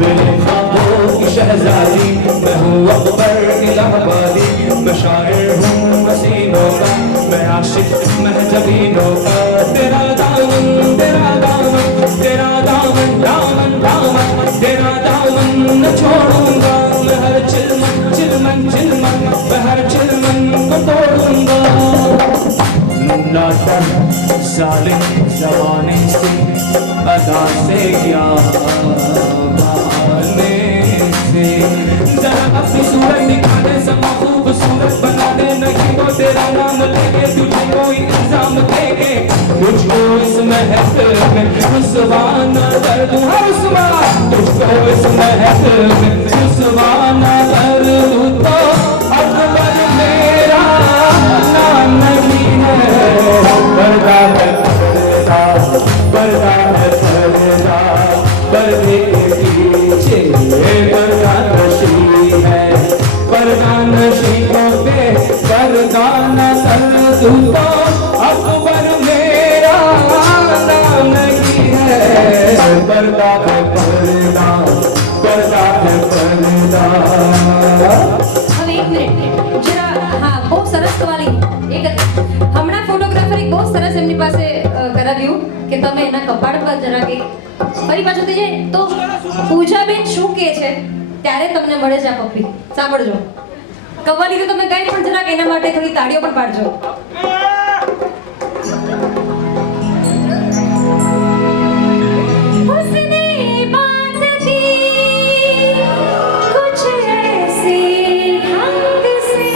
बेख्वाबों की शहजादी मैं हूँ अकबर इलाहाबादी. मैं शायर हूँ हसीनों का मैं आशिक महजबीनों का. तेरा दामन तेरा दामन तेरा दामन दामन दामन तेरा दामन न छोड़ूंगा. मैं हर चिलमन चिलमन चिलमन मैं हर चिलमन को तोड़ूंगा. नाटक साले जमाने से अदा से क्या बहाने से. जरा अपनी सूरत दिखाने समा खूबसूरत बना दे. नहीं तो तेरा नाम लेके तुझे कोई इल्जाम देंगे. तुझको इस महफिल में रुसवा न कर दूं रुसवा. तुझको इस महफिल में रुसवा न कर दूं तो अकबर मेरा नाम नहीं है. पर्दा है पर्दा पर्दा है पर्दा पर्दे के पीछे पर्दा नशी है. पर्दा नशी को पे पर्दा न कर दूं तो अकबर मेरा नाम नहीं है. पर्दा है पर्दा पर्दा है पर्दा. હવે એક મિનિટ જરા હા બહુ સરસ સવાલી એક હમણાં ફોટોગ્રાફર એક બહુ સરસ એમની પાસે કરાવ્યું કે તમે એના કપાળ પર જરા કે ફરી પાછું થઈ જાય તો પૂજાબેન શું કહે છે ત્યારે તમને મળે છે આ પપ્પી સાંભળજો. કવ્વાલી તો તમે ગાઈ પણ જરાક એના માટે થોડી તાળીઓ પણ પાડજો. उसने बात की कुछ ऐसे ढंग से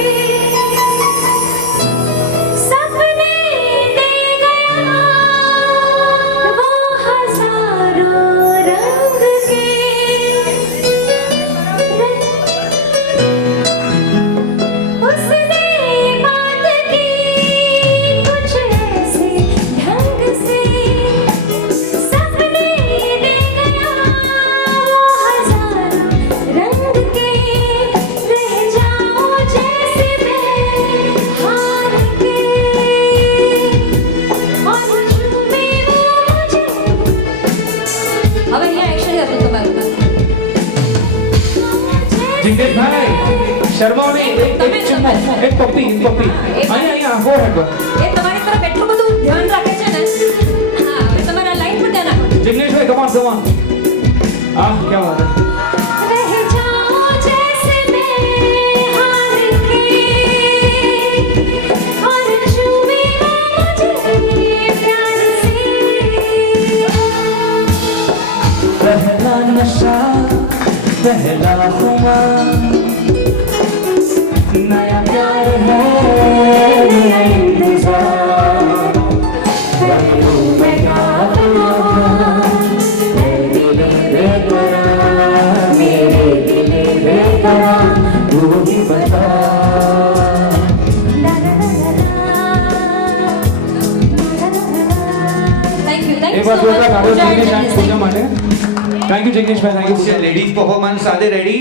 सपने दे गया वो हजारों रंग के उसने बात की कुछ ऐसे ढंग से सपने दे गया वो हजारों रंग के रह जाओ जैसे मैं हार के और झूमे वो मुझे હવે અહીંયા એક્શન હતું તમારું. जिग्नेश भाई शर्माओ नहीं, एक चुम्मा, एक पप्पी. અહીંયા ફોર હેડ પર. એ તમારી તરફ એટલું બધું ધ્યાન રાખે છે ને. હા, હવે તમારા લાઈન પર ધ્યાન આપો. जिग्नेश भाई कम ऑन. क्या बात है. रह जाओ जैसे मैं हार के और झूमे वो मुझे प्यार से पहला नशा पहला खुमार नया प्यार है नया इंतजार पहलू में क्या दिल बेकरार मेरे दिल बेकरार तू ही बता થેન્ક યુ एक बार जोरदार तालियों जिग्नेश एंड पूजा माटे. थैंक यू जिग्नेश भाई, थैंक यू. લેડીઝ પરફોર્મન્સ સાથે રેડી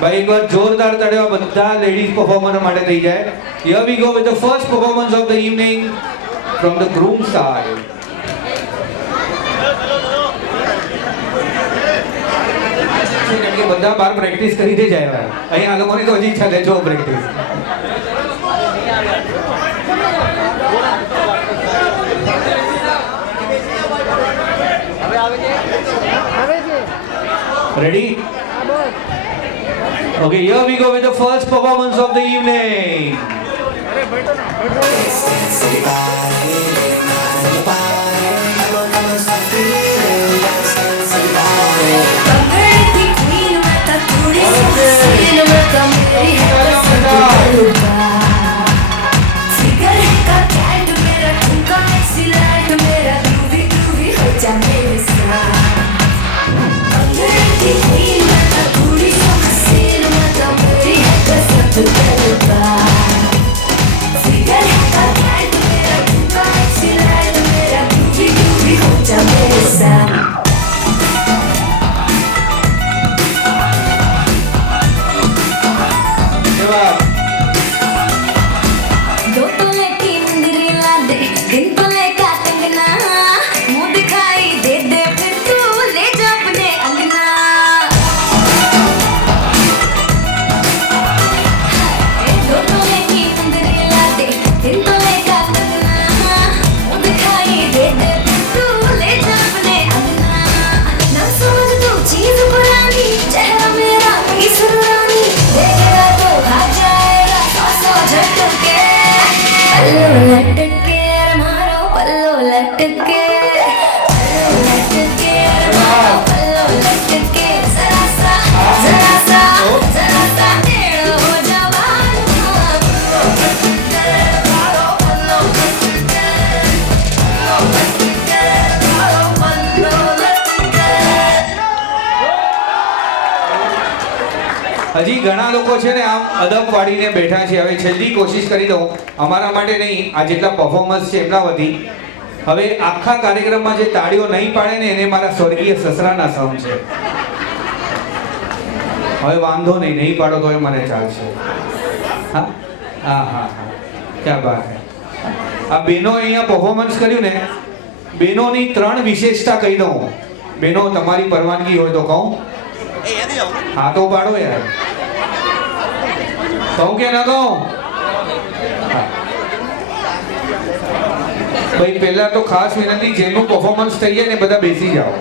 ભાઈ એકવાર જોરદાર તાળીઓ બધા લેડીઝ પરફોર્મર માટે થઈ જાય. Here we go with the first performance of the evening from the groom side. કારણ કે બધા બહાર પ્રેક્ટિસ કરી દે જાય અહીંયા આ લોકોની તો હજી ઈચ્છા લે જો practice. Ready? Okay, here we go with the first performance of the evening. दो तोले की मुंदरी ला दे दिन तोले का कंगना मुंह दिखाई दे दे फिर तू ले जा अपने अंगना दो तोले की मुंदरी ला दे दिन तोले का कंगना मुंह दिखाई दे दे फिर तू ले जा अपने अंगना ना समझ तू चीज पुरानी चेहरा मेरा किसर रानी देगा तो भाग जाएगा सौ झटके पल्लो लटके मारो पल्लो लटके पल्लो लटके जरा सा टेढ़ो हो जवान मारो पल्लो लटके હજી ઘણા લોકો છે ને આમ અદબ વાળીને બેઠા છે. હવે છેલ્લી કોશિશ કરી દઉં અમારા માટે નહીં, આ જેટલા પરફોર્મન્સ છે એમના વતી. હવે આખા કાર્યક્રમમાં જે તાળીઓ નહીં પાડે ને એને મારા સ્વર્ગીય સસરાના સમ છે. હવે વાંધો નહીં, નહીં પાડો તોય મને ચાલશે. હા હા હા હા, ક્યાં બાત હે. આ બેનો અહીંયા પરફોર્મન્સ કર્યું ને, બેનોની 3 વિશેષતા કહી દઉં. બેનો તમારી પરવાનગી હોય તો કહું? हाँ तो पाड़ो यार, कहूँ क्या ना कहूँ? भाई पहला तो खास विनंती, जेनु परफॉर्मन्स થઈ જાય ને બધા બેસી જાઓ.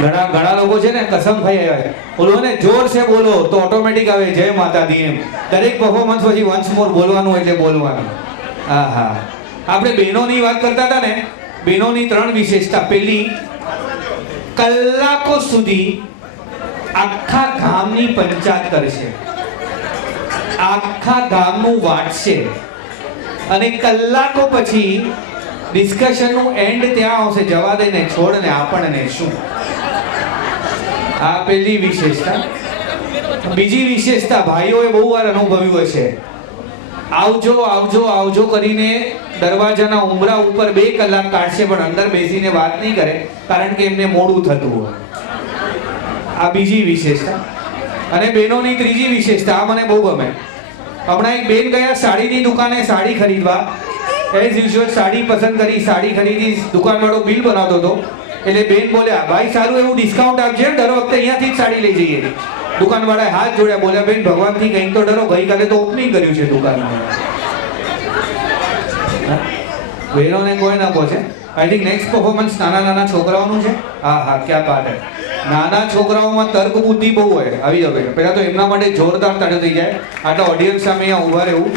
ઘણા ઘણા લોકો છે ને કસમ ખાઈ આવ્યા છે બોલો ને જોર છે બોલો તો ઓટોમેટિક આવે જય માતા દી એમ દરેક પરફોર્મન્સ પછી વન્સ મોર બોલવાનું એટલે બોલવાનું. હા હા આપણે બહેનોની વાત કરતા હતા ને, બહેનોની 3 વિશેષતા. પહેલી, કલાકો સુધી આખા ગામની પંચાયત કરશે, આખા ગામનું વાંચશે અને કલાકો પછી ડિસ્કશનનું એન્ડ ત્યાં આવશે, જવા દે ને છોડ ને આપણને શું. આ પહેલી વિશેષતા. બીજી વિશેષતા ભાઈઓએ બહુ વાર અનુભવ્યું હશે. આવજો આવજો આવજો કરીને દરવાજાના ઉંબરા ઉપર 2 કલાક કાઢશે પણ અંદર બેસીને વાત નહીં કરે કારણ કે એમને મોડું થતું હોય. આ બીજી વિશેષતા. અને બહેનોની ત્રીજી વિશેષતા, આ મને બહુ ગમે. હમણાં એક બેન ગયા સાડીની દુકાને સાડી ખરીદવા, એઝ યુઝ્યુઅલ સાડી પસંદ કરી, સાડી ખરીદી, દુકાનવાળો બિલ બનાવતો હતો એટલે બેન બોલ્યા ભાઈ સારું એવું ડિસ્કાઉન્ટ આપજે, દર વખતે અહીંયાથી જ સાડી લઈ જઈએ. દુકાનવાળાએ હાથ જોડ્યા, બોલ્યા બેન ભગવાનથી કંઈક તો ડરો, ગઈકાલે તો ઓપનિંગ કર્યું છે દુકાનમાં. બહેનોને કોઈ ના પહોંચે. આઈ થિંક નેક્સ્ટ પરફોર્મન્સ નાના નાના છોકરાઓનું છે. હા હા ક્યાં બાત હે. નાના છોકરાઓમાં તર્ક બુદ્ધિ બહુ હોય. આવી જાવ પહેલા તો એમના માટે જોરદાર તાળીઓ થઈ જાય. આટલા ઓડિયન્સ સામે અહીંયા ઊભા રહેવું.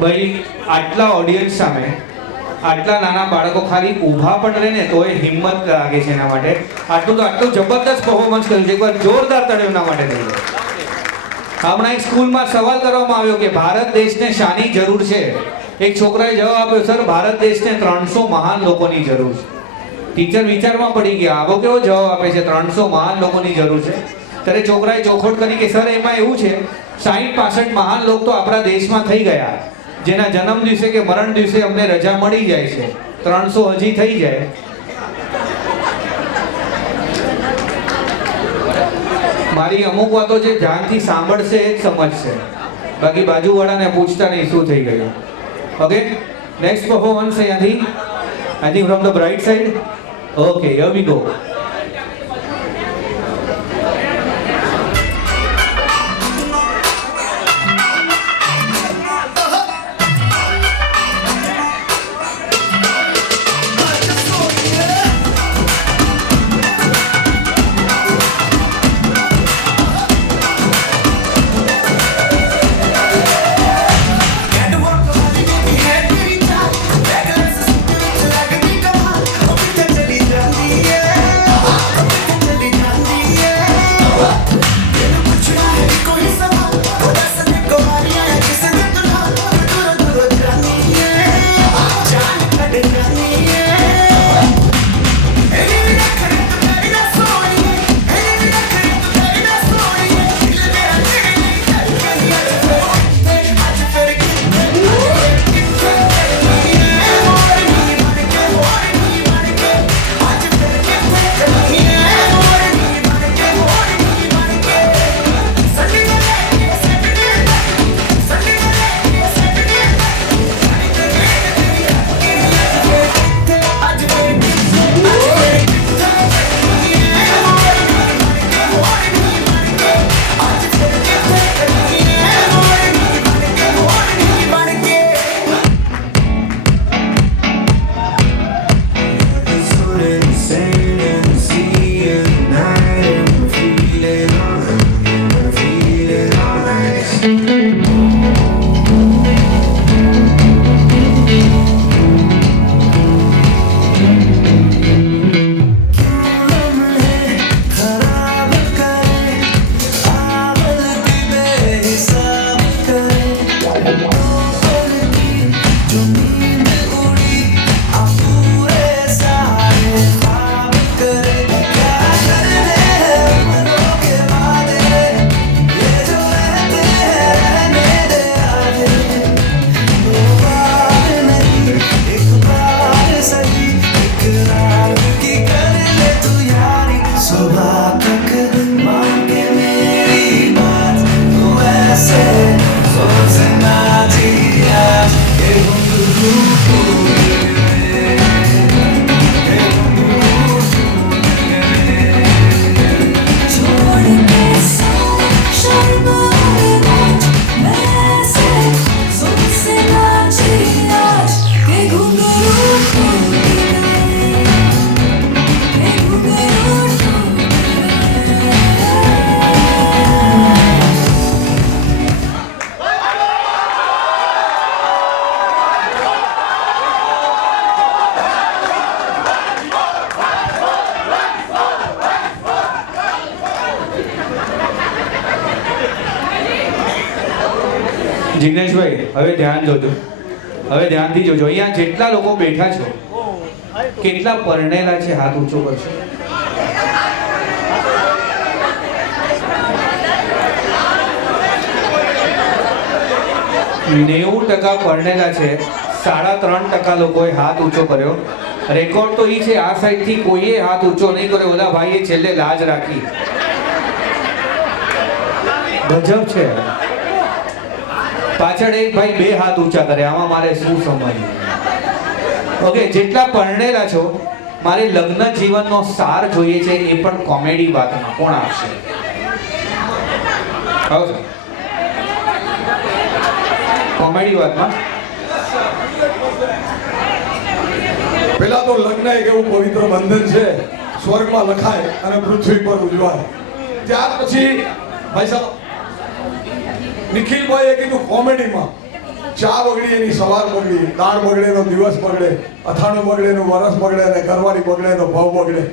ભાઈ આટલા ઓડિયન્સ સામે આટલા નાના બાળકો ખાલી ઊભા પણ રહે ને તો એ હિંમત લાગે છે એના માટે. આટલું જબરદસ્ત પરફોર્મન્સ કર્યું છે. એકવાર જોરદાર તાળીઓ એના માટે થઈ જાય. હમણાં એક સ્કૂલમાં સવાલ કરવામાં આવ્યો કે ભારત દેશને શાની જરૂર છે. એક છોકરાએ જવાબ આપ્યો સર ભારત દેશને 300 મહાન લોકોની જરૂર છે. ટીચર વિચારમાં પડી ગયા આવો કેવો જવાબ આપે છે, 300 મહાન લોકોની જરૂર છે. ત્યારે છોકરાએ ચોખવટ કરી કે સર એમાં એવું છે 60-65 મહાન લોકો તો આપણા દેશમાં થઈ ગયા જેના જન્મ દિવસે કે મરણ દિવસે અમને રજા મળી જાય છે, 300 હજી થઈ જાય. મારી અમુક વાતો જે ધ્યાનથી સાંભળશે એ જ સમજશે, બાકી બાજુવાળાને પૂછતા નહીં શું થઈ ગયું. ઓકે, નેક્સ્ટ પરફોર્મન્સ અહીંયાથી I think from the bright side. Okay, here we go. જિગ્નેશભાઈ હવે ધ્યાન જોજો, હવે ધ્યાનથી જોજો. અહીંયા જેટલા લોકો બેઠા છો, કેટલા પરણેલા છે? હાથ ઊંચો કરશો. 90% પરણેલા છે, 3.5% લોકોએ હાથ ઊંચો કર્યો. રેકોર્ડ તો ઈ છે, આ સાઈડથી કોઈએ હાથ ઊંચો નહીં કર્યો. ઓલા ભાઈએ છેલ્લે લાજ રાખી. ગજબ છે. પાછળ એક ભાઈ 2 હાથ ઊંચા કરે. આમાં મારે શું સમજવું? ઓકે, જેટલા પરણેલા છો, મારે લગ્ન જીવનનો સાર જોઈએ છે, એ પણ કોમેડી વાતમાં. કોણ આપશે? આવો સર. કોમેડી વાતમાં પેલા તો લગ્ન એક એવું પવિત્ર બંધન છે, સ્વર્ગમાં લખાય અને પૃથ્વી પર ઉજવાય. ત્યાર પછી ભાઈ સાહેબ નિખિલભાઈએ કીધું કોમેડીમાં ચા બગડી એની સવાર બગડી, દાળ બગડે એનો દિવસ બગડે, અથાણું બગડે એનું વરસ બગડે, અને ઘરવાળી બગડે એનો ભાવ બગડે.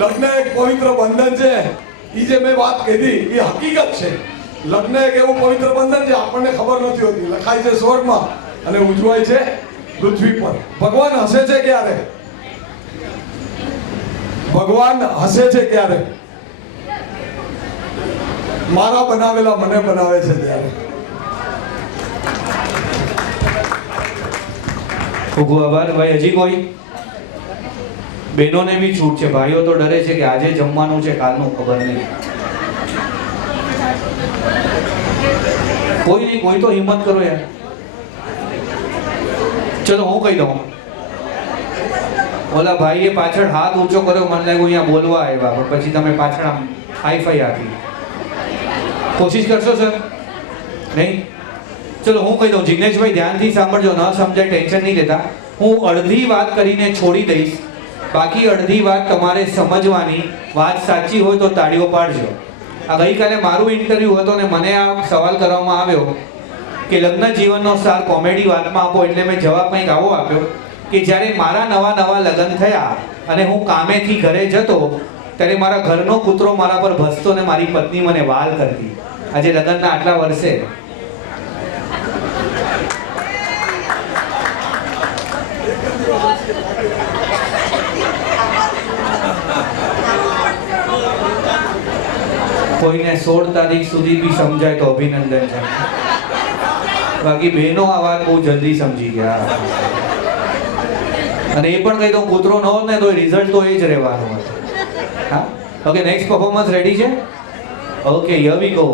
લગ્ન એક પવિત્ર બંધન છે. ઈ જે મેં વાત કીધી એ હકીકત છે. લગ્ન એક એવું પવિત્ર બંધન છે, આપણને ખબર નથી હોતી. લખાય છે સ્વર્ગમાં અને ઉજવાય છે પૃથ્વી પર. ભગવાન હસે છે ક્યારે? ભગવાન હસે છે ક્યારે? મારા બનાવેલા મને બનાવે છે ત્યારે. ખૂબ આભાર ભાઈ. હજી કોઈ બહેનોને બી છૂટ છે. ભાઈઓ તો ડરે છે કે આજે જમવાનું છે, કાલનું ખબર નહીં. કોઈ નહીં, કોઈ તો હિંમત કરો યાર. ચલો હું કહી દઉં. ઓલા ભાઈએ પાછળ હાથ ઊંચો કર્યો, મને લાગ્યું અહીંયા બોલવા આવ્યા, પણ પછી તમે પાછળ આમ હાઈફાઈ આપી. કોશિશ કરશો સર? નહીં? ચલો હું કહી દઉં. જિગ્નેશભાઈ ધ્યાનથી સાંભળજો, ન સમજાય ટેન્શન નહીં લેતા. હું અડધી વાત કરીને છોડી દઈશ, બાકી અડધી વાત તમારે સમજવાની. વાત સાચી હોય તો તાળીઓ પાડજો. આ ગઈકાલે મારું ઇન્ટરવ્યૂ હતો ને મને આ સવાલ કરવામાં આવ્યો કે લગ્ન જીવનનો સાર કોમેડી વાતમાં આપો, એટલે મેં જવાબ કંઈક આવો આપ્યો કે જ્યારે મારા નવા લગ્ન થયા અને હું કામેથી ઘરે જતો, ત્યારે મારા ઘરનો કૂતરો મારા પર ભસતો ને મારી પત્ની મને વાલ કરતી. આજે લગ્નના આટલા વર્ષે કોઈને 16 તારીખ સુધી બી સમજાય તો અભિનંદન છે. બાકી બહેનો આ વાત બહુ જલ્દી સમજી ગયા. અને એ પણ કહી દઉં, કૂતરો ન હોત ને તો રિઝલ્ટ તો એ જ રહેવાનું હતું. હા, ઓકે, નેક્સ્ટ પરફોર્મન્સ રેડી છે? Okay, here we go.